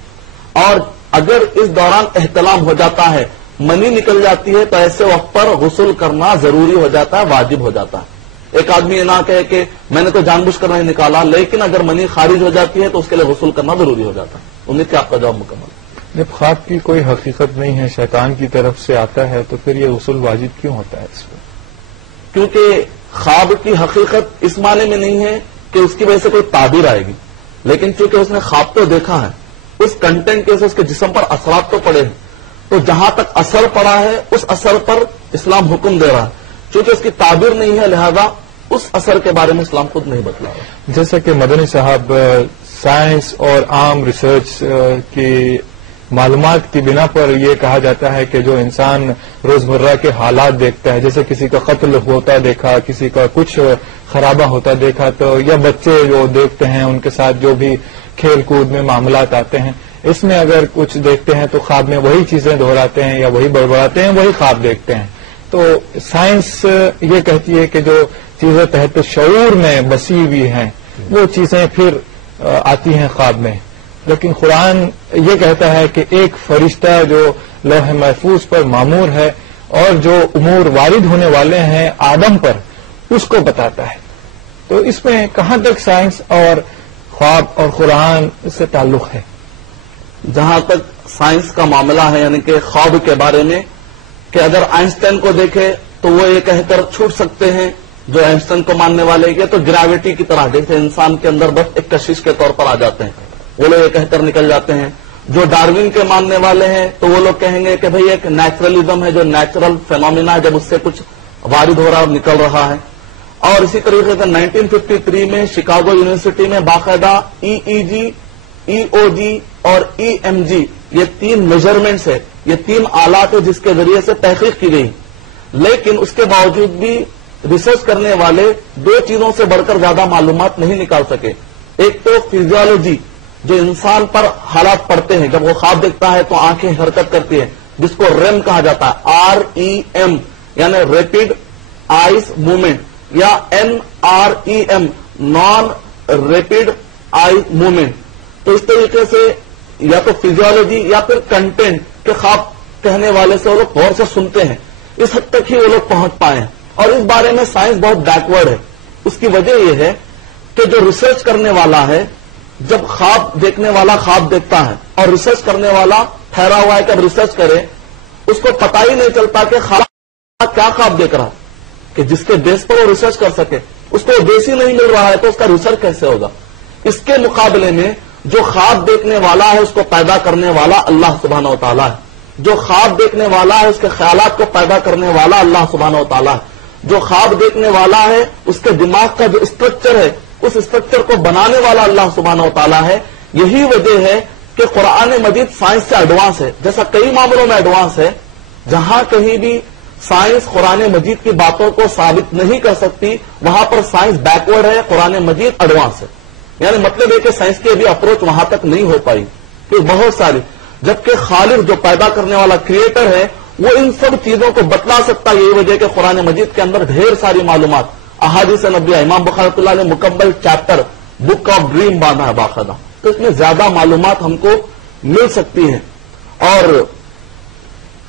اور اگر اس دوران احتلام ہو جاتا ہے، منی نکل جاتی ہے، تو ایسے وقت پر غسل کرنا ضروری ہو جاتا ہے، واجب ہو جاتا ہے. ایک آدمی یہ نہ کہے کہ میں نے تو جان بوجھ کر نہیں نکالا، لیکن اگر منی خارج ہو جاتی ہے تو اس کے لیے غسل کرنا ضروری ہو جاتا ہے. امید کہ آپ کا جواب مکمل. جب خواب کی کوئی حقیقت نہیں ہے، شیطان کی طرف سے آتا ہے، تو پھر یہ غسل واجب کیوں ہوتا ہے اس میں؟ کیونکہ خواب کی حقیقت اس معنی میں نہیں ہے کہ اس کی وجہ سے کوئی تعبیر آئے گی، لیکن چونکہ اس نے خواب تو دیکھا ہے، اس کنٹینٹ کے سے اس کے جسم پر اثرات تو پڑے ہیں، تو جہاں تک اثر پڑا ہے اس اثر پر اسلام حکم دے رہا ہے. چونکہ اس کی تعبیر نہیں ہے، لہذا اس اثر کے بارے میں اسلام خود نہیں بتلا رہا. جیسا کہ مدنی صاحب سائنس اور عام ریسرچ کی معلومات کی بنا پر یہ کہا جاتا ہے کہ جو انسان روزمرہ کے حالات دیکھتا ہے، جیسے کسی کا قتل ہوتا دیکھا، کسی کا کچھ خرابہ ہوتا دیکھا، تو یا بچے جو دیکھتے ہیں ان کے ساتھ جو بھی کھیل کود میں معاملات آتے ہیں، اس میں اگر کچھ دیکھتے ہیں تو خواب میں وہی چیزیں دہراتے ہیں یا وہی بڑبڑاتے ہیں، وہی خواب دیکھتے ہیں. تو سائنس یہ کہتی ہے کہ جو چیزیں تحت شعور میں بسی ہوئی ہیں وہ چیزیں پھر آتی ہیں خواب میں. لیکن قرآن یہ کہتا ہے کہ ایک فرشتہ جو لوح محفوظ پر مامور ہے اور جو امور وارد ہونے والے ہیں آدم پر، اس کو بتاتا ہے. تو اس میں کہاں تک سائنس اور خواب اور قرآن سے تعلق ہے؟ جہاں تک سائنس کا معاملہ ہے، یعنی کہ خواب کے بارے میں، کہ اگر آئنسٹائن کو دیکھے تو وہ یہ کہہ کر چھوٹ سکتے ہیں جو آئنسٹائن کو ماننے والے یہ تو گریوٹی کی طرح جیسے انسان کے اندر بس ایک کشش کے طور پر آ جاتے ہیں، وہ لوگ یہ کہہ کر نکل جاتے ہیں. جو ڈاروین کے ماننے والے ہیں تو وہ لوگ کہیں گے کہ بھئی ایک نیچرلزم ہے، جو نیچرل فینومینا ہے، جب اس سے کچھ وارد ہو رہا ہے نکل رہا ہے. اور اسی طریقے سے 1953 میں شکاگو یونیورسٹی میں باقاعدہ EEG، EOG اور EMG یہ 3 میجرمنٹس ہے، یہ 3 آلات ہے جس کے ذریعے سے تحقیق کی گئی. لیکن اس کے باوجود بھی ریسرچ کرنے والے 2 چیزوں سے بڑھ کر زیادہ معلومات نہیں نکال سکے. ایک تو فزیولوجی، جو انسان پر حالات پڑتے ہیں، جب وہ خواب دیکھتا ہے تو آنکھیں حرکت کرتی ہیں، جس کو REM کہا جاتا ہے، REM یعنی ریپڈ آئز موومنٹ، یا NREM naan rapid eyes movement. تو اس طریقے سے یا تو فزیولوجی یا پھر کنٹینٹ کے خواب کہنے والے سے وہ لوگ غور سے سنتے ہیں، اس حد تک ہی وہ لوگ پہنچ پائے ہیں. اور اس بارے میں سائنس بہت بیکورڈ ہے. اس کی وجہ یہ ہے کہ جو ریسرچ کرنے والا ہے، جب خواب دیکھنے والا خواب دیکھتا ہے اور ریسرچ کرنے والا ٹھہرا ہوا ہے کہ اب ریسرچ کرے، اس کو پتہ ہی نہیں چلتا کہ خواب کیا خواب دیکھ رہا کہ جس کے بیس پر وہ ریسرچ کر سکے. اس کو بیس ہی نہیں مل رہا ہے تو اس کا ریسرچ کیسے ہوگا؟ اس کے مقابلے میں جو خواب دیکھنے والا ہے اس کو پیدا کرنے والا اللہ سبحانہ و تعالیٰ ہے. جو خواب دیکھنے والا ہے اس کے خیالات کو پیدا کرنے والا اللہ سبحانہ و تعالیٰ ہے. جو خواب دیکھنے والا ہے اس کے دماغ کا جو اسٹرکچر ہے اس اسٹرکچر کو بنانے والا اللہ سبحانہ و تعالیٰ ہے. یہی وجہ ہے کہ قرآن مجید سائنس سے ایڈوانس ہے. جیسا کئی معاملوں میں ایڈوانس ہے، جہاں کہیں بھی سائنس قرآن مجید کی باتوں کو ثابت نہیں کر سکتی، وہاں پر سائنس بیکورڈ ہے، قرآن مجید ایڈوانس ہے. یعنی مطلب ہے کہ سائنس کی ابھی اپروچ وہاں تک نہیں ہو پائی کہ بہت ساری، جبکہ خالق جو پیدا کرنے والا کریٹر ہے وہ ان سب چیزوں کو بتلا سکتا ہے. یہی وجہ کہ قرآن مجید کے اندر ڈھیر ساری معلومات، احادیث نبویہ، امام بخاری رحمۃ اللہ نے مکمل چیپٹر بک آف ڈریم باندھا ہے باقاعدہ، تو اس میں زیادہ معلومات ہم کو مل سکتی ہیں. اور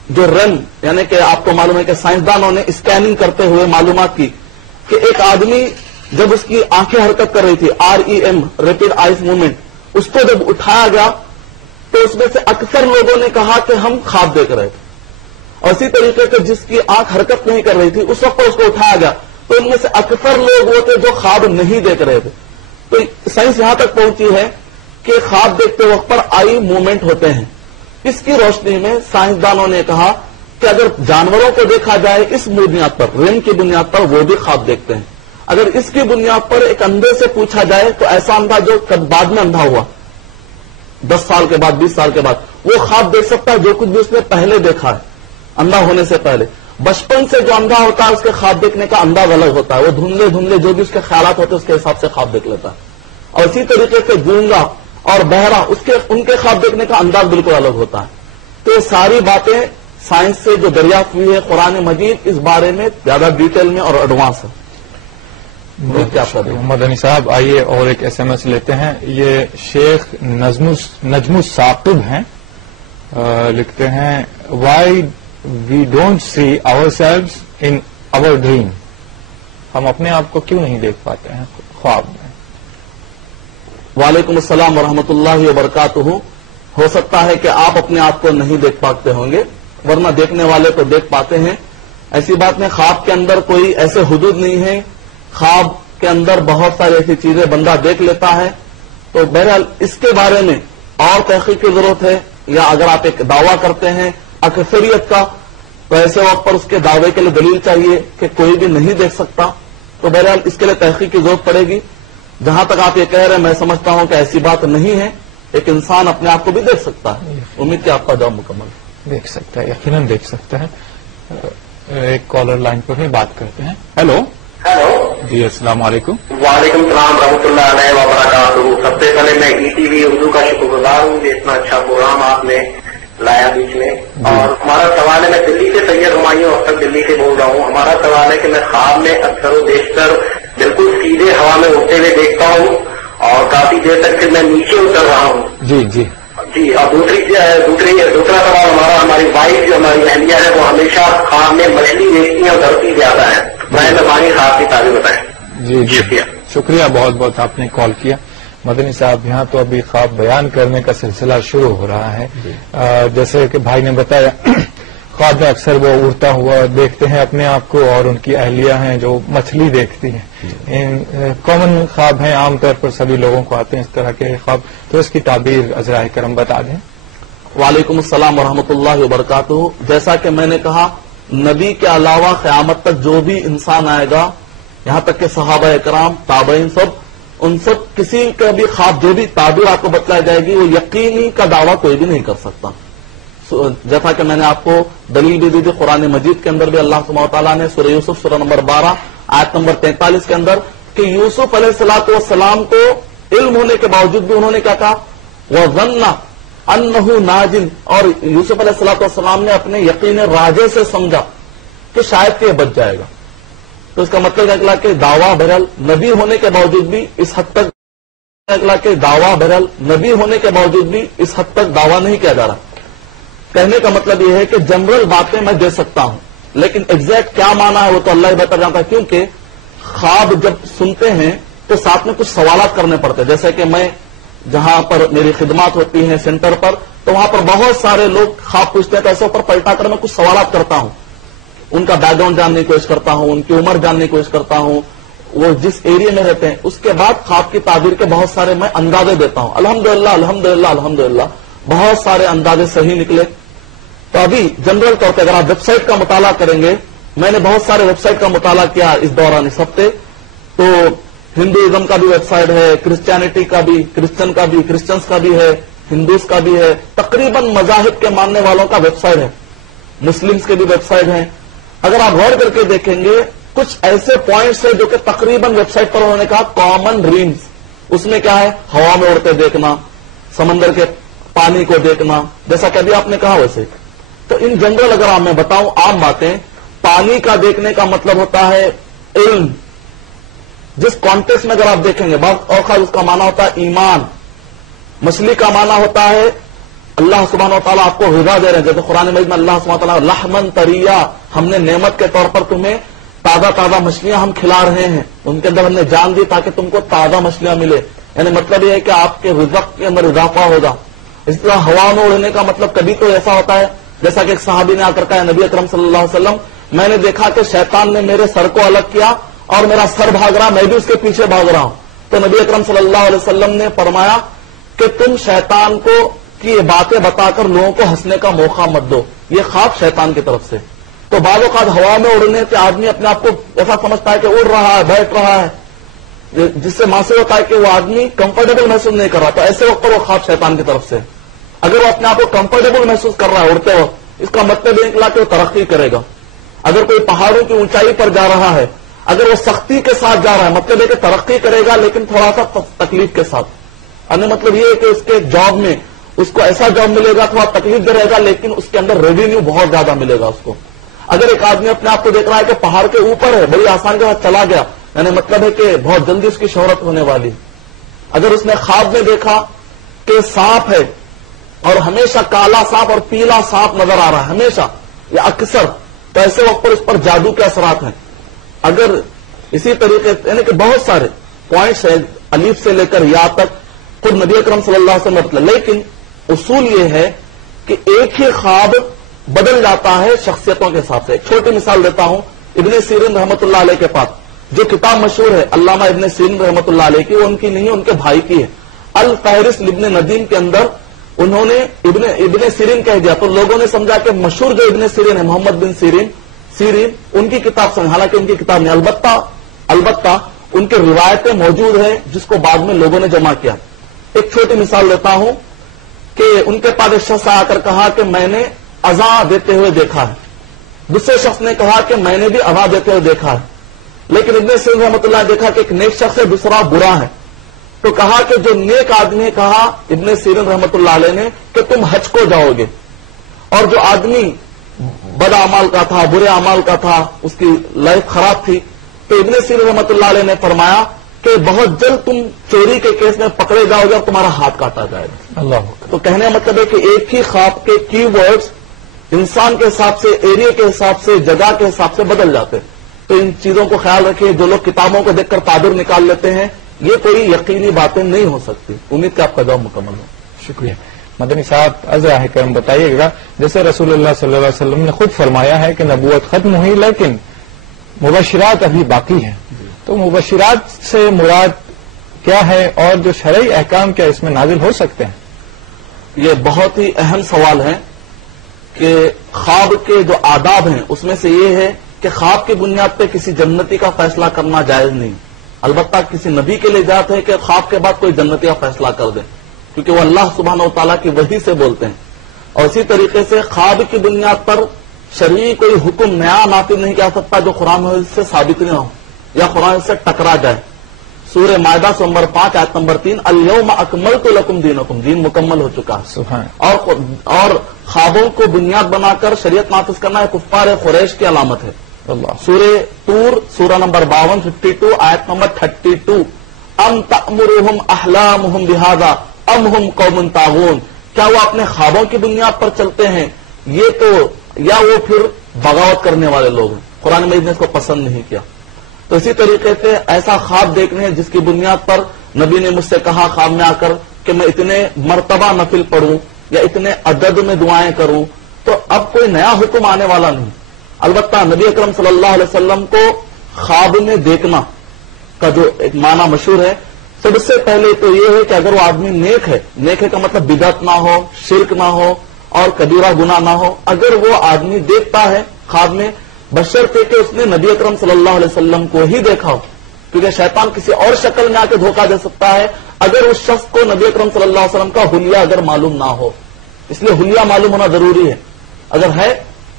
جو REM یعنی کہ آپ کو معلوم ہے کہ سائنسدانوں نے اسکیننگ کرتے ہوئے معلومات کی کہ ایک آدمی جب اس کی آنکھیں حرکت کر رہی تھی، REM ریپڈ آئز موومنٹ، اس کو جب اٹھایا گیا تو اس میں سے اکثر لوگوں نے کہا کہ ہم خواب دیکھ رہے تھے. اور اسی طریقے سے جس کی آنکھ حرکت نہیں کر رہی تھی اس وقت اس کو اٹھایا گیا تو ان میں سے اکثر لوگ وہ تھے جو خواب نہیں دیکھ رہے تھے. تو سائنس یہاں تک پہنچی ہے کہ خواب دیکھتے وقت پر آئی موومنٹ ہوتے ہیں. اس کی روشنی میں سائنسدانوں نے کہا کہ اگر جانوروں کو دیکھا جائے اس بنیاد پر، REM کی بنیاد پر، وہ بھی خواب دیکھتے ہیں. اگر اس کی بنیاد پر ایک اندھے سے پوچھا جائے تو ایسا اندھا جو بعد میں اندھا ہوا 10 سال کے بعد 20 سال کے بعد، وہ خواب دیکھ سکتا ہے جو کچھ بھی اس نے پہلے دیکھا ہے. اندھا ہونے سے پہلے. بچپن سے جو اندھا ہوتا ہے اس کے خواب دیکھنے کا انداز الگ ہوتا ہے. وہ دھندلے دھندلے جو بھی اس کے خیالات ہوتے ہیں اس کے حساب سے خواب دیکھ لیتا ہے. اور اسی طریقے سے گونگا اور بہرا ان کے خواب دیکھنے کا انداز بالکل الگ ہوتا ہے. تو یہ ساری باتیں سائنس سے جو دریافت ہوئی ہے قرآن مجید اس بارے میں زیادہ ڈیٹیل میں اور ایڈوانس ہے. مدنی صاحب آئیے اور ایک ایس ایم ایس لیتے ہیں. یہ شیخ نجم الثاقب ہیں, لکھتے ہیں why we don't see ourselves in our dream. ہم اپنے آپ کو کیوں نہیں دیکھ پاتے ہیں خواب میں؟ وعلیکم السلام ورحمۃ اللہ وبرکاتہ. ہو سکتا ہے کہ آپ اپنے آپ کو نہیں دیکھ پاتے ہوں گے, ورنہ دیکھنے والے تو دیکھ پاتے ہیں. ایسی بات نہیں, خواب کے اندر کوئی ایسے حدود نہیں ہے. خواب کے اندر بہت ساری ایسی چیزیں بندہ دیکھ لیتا ہے. تو بہرحال اس کے بارے میں اور تحقیق کی ضرورت ہے, یا اگر آپ ایک دعویٰ کرتے ہیں اکثریت کا تو ایسے وقت پر اس کے دعوے کے لیے دلیل چاہیے کہ کوئی بھی نہیں دیکھ سکتا. تو بہرحال اس کے لیے تحقیق کی ضرورت پڑے گی. جہاں تک آپ یہ کہہ رہے ہیں میں سمجھتا ہوں کہ ایسی بات نہیں ہے. ایک انسان اپنے آپ کو بھی دیکھ سکتا ہے. امید کہ آپ کا جواب مکمل دیکھ سکتا ہے, یقیناً دیکھ سکتا ہے. ایک کالر لائن پر ہی بات کرتے ہیں. ہیلو جی, السلام علیکم. وعلیکم السلام ورحمۃ اللہ علیہ وبرکاتہ. سب سے پہلے میں ای ٹی وی اردو کا شکر گزار ہوں کہ اتنا اچھا پروگرام آپ نے لایا بیچ میں. اور ہمارا سوال ہے, میں دلی سے سید ہمایوں اختر دلی سے بول رہا ہوں. ہمارا سوال ہے کہ میں خواب میں اکثر و بیشتر بالکل سیدھے ہوا میں اڑتے ہوئے دیکھتا ہوں اور کافی دیر تک پھر میں نیچے اتر رہا ہوں. جی جی جی. اور دوسرا سوال ہماری وائف جو ہماری اہلیہ ہے وہ ہمیشہ خواب میں مچھلی دیکھتی ہیں اور دھرتی زیادہ ہے. مہربانی خواب کی تعبیر بتائیں. جی جی شکریہ بہت بہت, آپ نے کال کیا. مدنی صاحب یہاں تو ابھی خواب بیان کرنے کا سلسلہ شروع ہو رہا ہے. جیسے کہ بھائی نے بتایا خواب میں اکثر وہ اڑتا ہوا دیکھتے ہیں اپنے آپ کو, اور ان کی اہلیہ ہیں جو مچھلی دیکھتی ہیں. کامن خواب ہیں, عام طور پر سبھی لوگوں کو آتے ہیں اس طرح کے خواب. تو اس کی تعبیر عذرائے کرم بتا دیں. وعلیکم السلام ورحمۃ اللہ وبرکاتہ. جیسا کہ میں نے کہا, نبی کے علاوہ قیامت تک جو بھی انسان آئے گا, یہاں تک کہ صحابہ کرام تابعین ان سب کسی کا بھی خواب جو بھی تعبیر آپ کو بتلائی جائے گی وہ یقینی کا دعویٰ کوئی بھی نہیں کر سکتا. جیسا کہ میں نے آپ کو دلیل بھی دی تھی قرآن مجید کے اندر بھی اللہ سبحانہ و تعالیٰ نے سورہ یوسف سورہ نمبر 12 آیت نمبر 43 کے اندر کہ یوسف علیہ الصلوۃ والسلام کو علم ہونے کے باوجود بھی انہوں نے کیا کہا, وَظَنَّ أَنَّهُ نَاجٍ. اور یوسف علیہ الصلوۃ والسلام نے اپنے یقین راجے سے سمجھا کہ شاید کہ یہ بچ جائے گا. تو اس کا مطلب نکلا کہ دعویٰ بہرحال نبی ہونے کے باوجود بھی اس حد تک دعویٰ نہیں کیا جا رہا. کہنے کا مطلب یہ ہے کہ جنرل باتیں میں دے سکتا ہوں, لیکن ایگزیکٹ کیا مانا ہے وہ تو اللہ ہی بہتر جانتا ہے. کیونکہ خواب جب سنتے ہیں تو ساتھ میں کچھ سوالات کرنے پڑتے ہیں. جیسے کہ میں جہاں پر میری خدمات ہوتی ہیں سینٹر پر, تو وہاں پر بہت سارے لوگ خواب پوچھتے ہیں, تو ایسے اوپر پلٹا کر میں کچھ سوالات کرتا ہوں. ان کا بیک گراؤنڈ جاننے کی کوشش کرتا ہوں, ان کی عمر جاننے کی کوشش کرتا ہوں, وہ جس ایریا میں رہتے ہیں. اس کے بعد خواب کی تعبیر کے بہت سارے میں اندازے دیتا ہوں. الحمدللہ بہت سارے اندازے صحیح نکلے. تو ابھی جنرل طور پہ اگر آپ ویب سائٹ کا مطالعہ کریں گے, میں نے بہت سارے ویب سائٹ کا مطالعہ کیا اس دوران اس ہفتے. تو ہندوازم کا بھی ویب سائٹ ہے, کرسچینٹی کا بھی, کرسچن کا بھی, کرسچنس کا بھی ہے, ہندوز کا بھی ہے, تقریباً مذاہب کے ماننے والوں کا ویب سائٹ ہے, مسلمس کے بھی ویب سائٹ ہیں. اگر آپ غور کر کے دیکھیں گے کچھ ایسے پوائنٹس ہیں جو کہ تقریباً ویب سائٹ پر انہوں نے کہا کامن ڈریمز. اس میں کیا ہے, ہوا میں اڑتے دیکھنا, سمندر کے پانی کو دیکھنا, جیسا کہ ابھی آپ نے کہا ویسے. تو ان جنرل اگر آپ میں بتاؤں عام باتیں, پانی کا دیکھنے کا مطلب ہوتا ہے علم. جس کانٹیکس میں اگر آپ دیکھیں گے بعض اوقات اس کا معنی ہوتا ہے ایمان. مچھلی کا معنی ہوتا ہے اللہ سبحانہ و تعالیٰ آپ کو غذا دے رہے ہیں. جیسے قرآن مجید میں اللہ سبحانہ و تعالیٰ لحمن طریا, ہم نے نعمت کے طور پر تمہیں تازہ مچھلیاں ہم کھلا رہے ہیں, ان کے اندر ہم نے جان دی تاکہ تم کو تازہ مچھلیاں ملے. یعنی مطلب یہ ہے کہ آپ کے رزق کے اندر اضافہ ہوگا. اس طرح ہوا میں اڑنے کا مطلب کبھی تو ایسا ہوتا ہے جیسا کہ ایک صحابی نے آ کر کہا, نبی اکرم صلی اللہ علیہ وسلم میں نے دیکھا کہ شیطان نے میرے سر کو الگ کیا اور میرا سر بھاگ رہا, میں بھی اس کے پیچھے بھاگ رہا ہوں. تو نبی اکرم صلی اللہ علیہ وسلم نے فرمایا کہ تم شیطان کو کی یہ باتیں بتا کر لوگوں کو ہنسنے کا موقع مت دو, یہ خواب شیطان کی طرف سے. تو بعض اوقات ہوا میں اڑنے سے آدمی اپنے آپ کو ایسا سمجھتا ہے کہ اڑ رہا ہے, بیٹھ رہا ہے, جس سے محسوس ہوتا ہے کہ وہ آدمی کمفرٹیبل محسوس نہیں کر رہا. تو ایسے وقت پر وہ خواب شیطان کی طرف سے. اگر وہ اپنے آپ کو کمفرٹیبل محسوس کر رہا ہے اڑتے وقت, اس کا مطلب یہ نکلا کہ وہ ترقی کرے گا. اگر کوئی پہاڑوں کی اونچائی پر جا رہا ہے، اگر وہ سختی کے ساتھ جا رہا ہے، مطلب ہے کہ ترقی کرے گا لیکن تھوڑا سا تکلیف کے ساتھ. یعنی مطلب یہ ہے کہ اس کے جاب میں اس کو ایسا جاب ملے گا، تھوڑا تکلیف دے رہے گا لیکن اس کے اندر ریونیو بہت زیادہ ملے گا اس کو. اگر ایک آدمی اپنے آپ کو دیکھ رہا ہے کہ پہاڑ کے اوپر ہے، بڑی آسانی کے ساتھ چلا گیا، یعنی مطلب ہے کہ بہت جلدی اس کی شہرت ہونے والی. اگر اس نے خواب میں دیکھا کہ سانپ ہے اور ہمیشہ کالا سانپ اور پیلا سانپ نظر آ رہا ہے ہمیشہ یا اکثر، تو ایسے وقت پر اس پر جادو کے اثرات ہیں. اگر اسی طریقے یعنی کہ بہت سارے پوائنٹس ہیں الف سے لے کر یا تک خود نبی اکرم صلی اللہ علیہ وسلم. لیکن اصول یہ ہے کہ ایک ہی خواب بدل جاتا ہے شخصیتوں کے حساب سے. ایک چھوٹی مثال دیتا ہوں. ابن سیرین رحمۃ اللہ علیہ کے پاس جو کتاب مشہور ہے علامہ ابن سیرین رحمۃ اللہ علیہ کی، وہ ان کی نہیں ہے، ان کے بھائی کی ہے. الفہرست ابن ندیم کے اندر انہوں نے ابن سیرین کہہ دیا تو لوگوں نے سمجھا کہ مشہور جو ابن سیرین ہے محمد بن سیرین ان کی کتاب سمجھ، حالانکہ ان کی کتاب نہیں. البتہ ان کے روایتیں موجود ہیں جس کو بعد میں لوگوں نے جمع کیا. ایک چھوٹی مثال دیتا ہوں کہ ان کے پاس ایک شخص آ کر کہا کہ میں نے اذان دیتے ہوئے دیکھا ہے. دوسرے شخص نے کہا کہ میں نے بھی اذان دیتے ہوئے دیکھا ہے. لیکن ابن سیرین رحمۃ اللہ نے دیکھا کہ ایک نیک شخص ہے، دوسرا برا ہے. تو کہا کہ جو نیک آدمی نے کہا ابن سیرین رحمۃ اللہ علیہ نے کہ تم حج کو جاؤ گے، اور جو آدمی بد اعمال کا تھا، برے اعمال کا تھا، اس کی لائف خراب تھی، تو ابن سیرین رحمۃ اللہ علیہ نے فرمایا کہ بہت جلد تم چوری کے کیس میں پکڑے جاؤ گے اور تمہارا ہاتھ کاٹا جائے گا. اللہ. تو کہنے کا مطلب ہے کہ ایک ہی خواب کے کی ورڈز انسان کے حساب سے، ایریا کے حساب سے، جگہ کے حساب سے بدل جاتے. تو ان چیزوں کو خیال رکھیے. جو لوگ کتابوں کو دیکھ کر تعبیر نکال لیتے ہیں، یہ کوئی یقینی باتیں نہیں ہو سکتی. امید کہ آپ کا جواب مکمل ہو. شکریہ. مدنی صاحب از راہ کرم بتائیے گا، جیسے رسول اللہ صلی اللہ علیہ وسلم نے خود فرمایا ہے کہ نبوت ختم ہوئی لیکن مبشرات ابھی باقی ہیں، تو مبشرات سے مراد کیا ہے اور جو شرعی احکام کیا اس میں نازل ہو سکتے ہیں؟ یہ بہت ہی اہم سوال ہے کہ خواب کے جو آداب ہیں اس میں سے یہ ہے کہ خواب کی بنیاد پہ کسی جنتی کا فیصلہ کرنا جائز نہیں. البتہ کسی نبی کے لیے جاتے ہے کہ خواب کے بعد کوئی جنتی کا فیصلہ کر دے، کیونکہ وہ اللہ سبحانہ و تعالیٰ کی وحی سے بولتے ہیں. اور اسی طریقے سے خواب کی بنیاد پر شرعی کوئی حکم نیا نافذ نہیں کیا سکتا جو قرآن سے ثابت نہیں ہو یا قرآن سے ٹکرا جائے. سورہ مائدہ نمبر 5 آیت نمبر 3 الیوم اکملت لکم دینکم، دین مکمل ہو چکا ہے. سبحان. اور خوابوں کو بنیاد بنا کر شریعت نافذ کرنا ہے کفار قریش کی علامت ہے. اللہ. سورہ طور سورہ نمبر 52 52 آیت نمبر 32 ام تأمرهم احلامهم بهذا ام هم قوم طاغون، کیا وہ اپنے خوابوں کی بنیاد پر چلتے ہیں یہ تو یا وہ پھر بغاوت کرنے والے لوگ ہیں. قرآن مجید نے اس کو پسند نہیں کیا. تو اسی طریقے سے ایسا خواب دیکھنے ہیں جس کی بنیاد پر نبی نے مجھ سے کہا خواب میں آ کر کہ میں اتنے مرتبہ نفل پڑھوں یا اتنے عدد میں دعائیں کروں، تو اب کوئی نیا حکم آنے والا نہیں. البتہ نبی اکرم صلی اللہ علیہ وسلم کو خواب میں دیکھنا کا جو ایک معنی مشہور ہے، سب سے پہلے تو یہ ہے کہ اگر وہ آدمی نیک ہے، نیک ہے کا مطلب بدعت نہ ہو، شرک نہ ہو اور کبیرہ گناہ نہ ہو، اگر وہ آدمی دیکھتا ہے خواب میں بشرطے کہ اس نے نبی اکرم صلی اللہ علیہ وسلم کو ہی دیکھا ہو، کیونکہ شیطان کسی اور شکل میں آ کے دھوکہ دے سکتا ہے اگر اس شخص کو نبی اکرم صلی اللہ علیہ وسلم کا حلیہ اگر معلوم نہ ہو. اس لیے حلیہ معلوم ہونا ضروری ہے.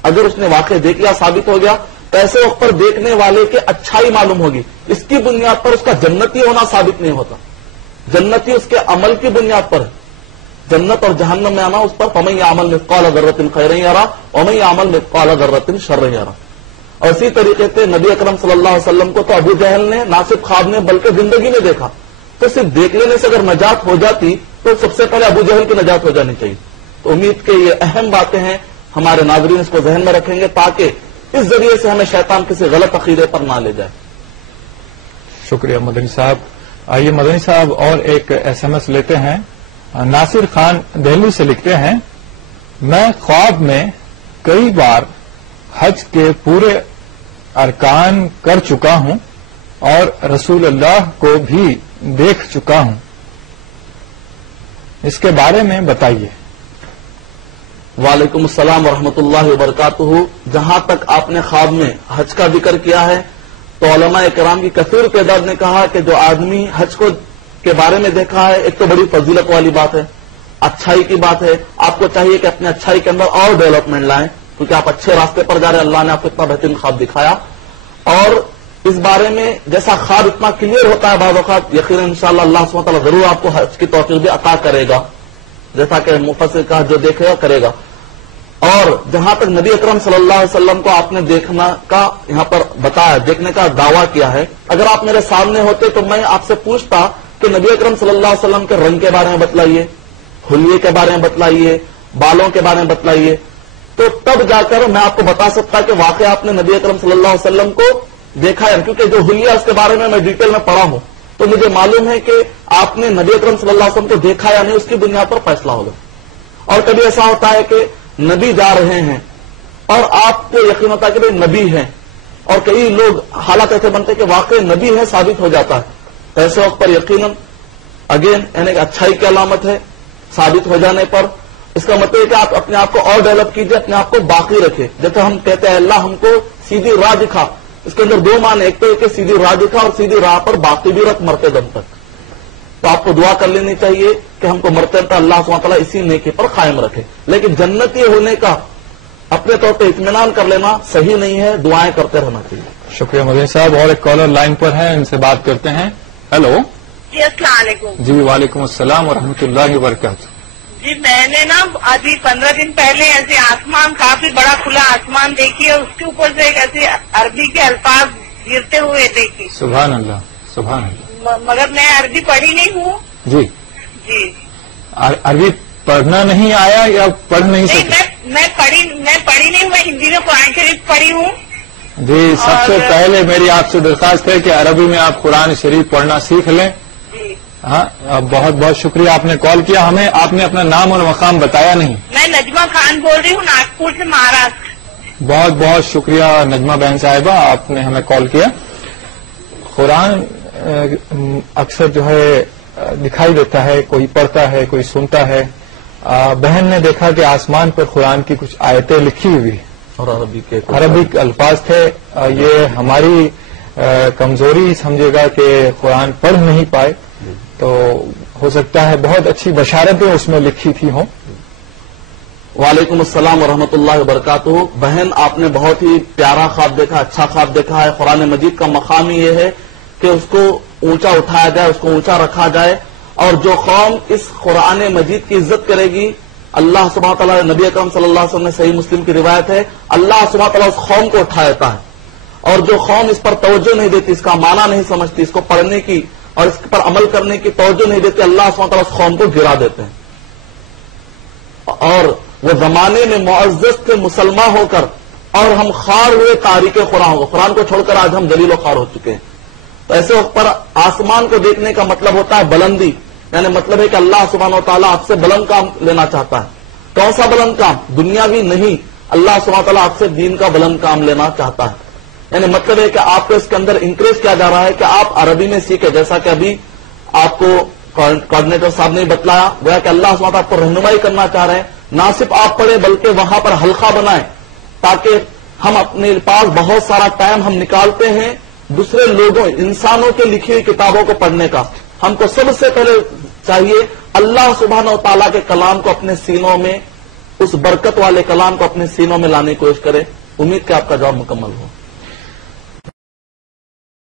اگر اس نے واقع دیکھ لیا، ثابت ہو گیا، تو ایسے وقت پر دیکھنے والے کے اچھائی معلوم ہوگی. اس کی بنیاد پر اس کا جنتی ہونا ثابت نہیں ہوتا. جنتی اس کے عمل کی بنیاد پر ہے. جنت اور جہنم میں آنا اس پر فمن یعمل مثقال ذرۃ خیرا یرہ ومن یعمل مثقال ذرۃ شرا یرہ. اور اسی طریقے سے نبی اکرم صلی اللہ علیہ وسلم کو تو ابو جہل نے نہ صرف خواب میں بلکہ زندگی میں دیکھا. تو صرف دیکھ لینے سے اگر نجات ہو جاتی تو سب سے پہلے ابو جہل کی نجات ہو جانی چاہیے. تو امید کہ یہ اہم باتیں ہیں، ہمارے ناظرین اس کو ذہن میں رکھیں گے تاکہ اس ذریعے سے ہمیں شیطان کسی غلط عقیدے پر نہ لے جائے. شکریہ مدنی صاحب. آئیے مدنی صاحب اور ایک ایس ایم ایس لیتے ہیں. ناصر خان دہلی سے لکھتے ہیں، میں خواب میں کئی بار حج کے پورے ارکان کر چکا ہوں اور رسول اللہ کو بھی دیکھ چکا ہوں، اس کے بارے میں بتائیے. وعلیکم السلام ورحمۃ اللہ وبرکاتہ. جہاں تک آپ نے خواب میں حج کا ذکر کیا ہے تو علماء کرام کی کثیر تعداد نے کہا کہ جو آدمی حج کو کے بارے میں دیکھا ہے، ایک تو بڑی فضیلت والی بات ہے، اچھائی کی بات ہے. آپ کو چاہیے کہ اپنے اچھائی کے اندر اور ڈیولپمنٹ لائیں, کیونکہ آپ اچھے راستے پر جا رہے ہیں. اللہ نے آپ کو اتنا بہترین خواب دکھایا, اور اس بارے میں جیسا خواب اتنا کلیئر ہوتا ہے بعض اوقات, یقیناً انشاءاللہ اللہ سبحانہ تعالیٰ ضرور آپ کو حج کی توفیق بھی عطا کرے گا, جیسا کہ مفسر کا جو دیکھے گا کرے گا. اور جہاں تک نبی اکرم صلی اللہ علیہ وسلم کو آپ نے دیکھنا کا یہاں پر بتایا, دیکھنے کا دعویٰ کیا ہے, اگر آپ میرے سامنے ہوتے تو میں آپ سے پوچھتا کہ نبی اکرم صلی اللہ علیہ وسلم کے رنگ کے بارے میں بتلائیے, حلیے کے بارے میں بتلائیے, بالوں کے بارے میں بتلائیے, تو تب جا کر میں آپ کو بتا سکتا کہ واقعی آپ نے نبی اکرم صلی اللہ علیہ وسلم کو دیکھا ہے. کیونکہ جو حلیہ اس کے بارے میں ڈیٹیل میں پڑھا ہوں, تو مجھے معلوم ہے کہ آپ نے نبی اکرم صلی اللہ علیہ وسلم کو دیکھا یا نہیں, اس کی بنیاد پر فیصلہ ہوگا. اور کبھی ایسا ہوتا ہے کہ نبی جا رہے ہیں اور آپ کو یقین ہوتا ہے کہ بھائی نبی ہیں, اور کئی لوگ حالات ایسے بنتے کہ واقعی نبی ہے ثابت ہو جاتا ہے, تو ایسے وقت پر یقیناً اگین یعنی اچھائی کی علامت ہے ثابت ہو جانے پر. اس کا مطلب ہے کہ آپ اپنے آپ کو اور ڈیولپ کیجئے, اپنے آپ کو باقی رکھے. جیسے ہم کہتے ہیں اللہ ہم کو سیدھی راہ دکھا, اس کے اندر دو معنی, ایک تو ہے کہ سیدھی راہ دکھا اور سیدھی راہ پر باقی بھی رکھ مرتے دم تک. تو آپ کو دعا کر لینی چاہیے کہ ہم کو مرتے دم تک اللہ سبحانہ تعالیٰ اسی نیکی پر قائم رکھے. لیکن جنتی ہونے کا اپنے طور پہ اطمینان کر لینا صحیح نہیں ہے, دعائیں کرتے رہنا چاہیے. شکریہ مدنی صاحب. اور ایک کالر لائن پر ہے, ان سے بات کرتے ہیں. ہیلو. جی السلام علیکم. جی وعلیکم السلام ورحمۃ اللہ وبرکاتہ. جی میں نے نا ابھی 15 دن پہلے ایسے آسمان, کافی بڑا کھلا آسمان دیکھی, اور اس کے اوپر سے ایک ایسے عربی کے الفاظ گرتے ہوئے دیکھی. سبحان اللہ سبحان اللہ. مگر میں عربی پڑھی نہیں ہوں. جی جی عربی پڑھنا نہیں آیا یا پڑھ نہیں نہیں, سکتے؟ میں پڑھی نہیں ہوں, میں ہندی میں قرآن شریف پڑھی ہوں. جی سب سے پہلے میری آپ سے درخواست ہے کہ عربی میں آپ قرآن شریف پڑھنا سیکھ لیں. جی ہاں, بہت بہت شکریہ آپ نے کال کیا. ہمیں آپ نے اپنا نام اور مقام بتایا نہیں. میں نجمہ خان بول رہی ہوں, ناگپور سے, مہاراشٹر. بہت بہت شکریہ نجمہ بہن صاحبہ, آپ نے ہمیں کال کیا. قرآن اکثر جو ہے دکھائی دیتا ہے, کوئی پڑھتا ہے کوئی سنتا ہے. بہن نے دیکھا کہ آسمان پر قرآن کی کچھ آیتیں لکھی ہوئی, اور عربی الفاظ تھے. یہ ہماری کمزوری سمجھے گا کہ قرآن پڑھ نہیں پائے, تو ہو سکتا ہے بہت اچھی بشارتیں اس میں لکھی تھی ہوں. وعلیکم السلام ورحمۃ اللہ وبرکاتہ. بہن آپ نے بہت ہی پیارا خواب دیکھا, اچھا خواب دیکھا ہے. قرآن مجید کا مقام یہ ہے کہ اس کو اونچا اٹھایا جائے, اس کو اونچا رکھا جائے, اور جو قوم اس قرآن مجید کی عزت کرے گی, اللہ سبحانہ تعالیٰ نبی اکرم صلی اللہ علیہ وسلم نے صحیح مسلم کی روایت ہے, اللہ سبحانہ تعالیٰ اس قوم کو اٹھا دیتا ہے. اور جو قوم اس پر توجہ نہیں دیتی, اس کا معنی نہیں سمجھتی, اس کو پڑھنے کی اور اس پر عمل کرنے کی توجہ نہیں دیتی, اللہ سبحانہ تعالیٰ اس قوم کو گرا دیتے ہیں. اور وہ زمانے میں معزز تھے مسلمان ہو کر, اور ہم خوار ہوئے تاریخ قرآن کو, قرآن کو چھوڑ کر آج ہم ذلیل و خوار ہو چکے ہیں. تو ایسے وقت پر آسمان کو دیکھنے کا مطلب ہوتا ہے بلندی, یعنی مطلب ہے کہ اللہ سبحانہ و تعالیٰ آپ سے بلند کام لینا چاہتا ہے. کون سا بلند کام؟ دنیاوی نہیں, اللہ سبحانہ و تعالیٰ آپ سے دین کا بلند کام لینا چاہتا ہے. یعنی مطلب ہے کہ آپ کو اس کے اندر انکریج کیا جا رہا ہے کہ آپ عربی میں سیکھیں, جیسا کہ ابھی آپ کو کوآرڈینیٹر صاحب نے بتلایا, گویا کہ اللہ سبحانہ و تعالیٰ آپ کو رہنمائی کرنا چاہ رہے ہیں. نہ صرف آپ پڑھیں بلکہ وہاں پر حلقہ بنائیں, تاکہ ہم اپنے پاس بہت سارا ٹائم ہم نکالتے ہیں دوسرے لوگوں انسانوں کے لکھی ہوئی کتابوں کو پڑھنے کا. ہم کو سب سے پہلے چاہیے اللہ سبحانہ و تعالیٰ کے کلام کو اپنے سینوں میں, اس برکت والے کلام کو اپنے سینوں میں لانے کی کوشش کریں. امید کہ آپ کا جواب مکمل ہو.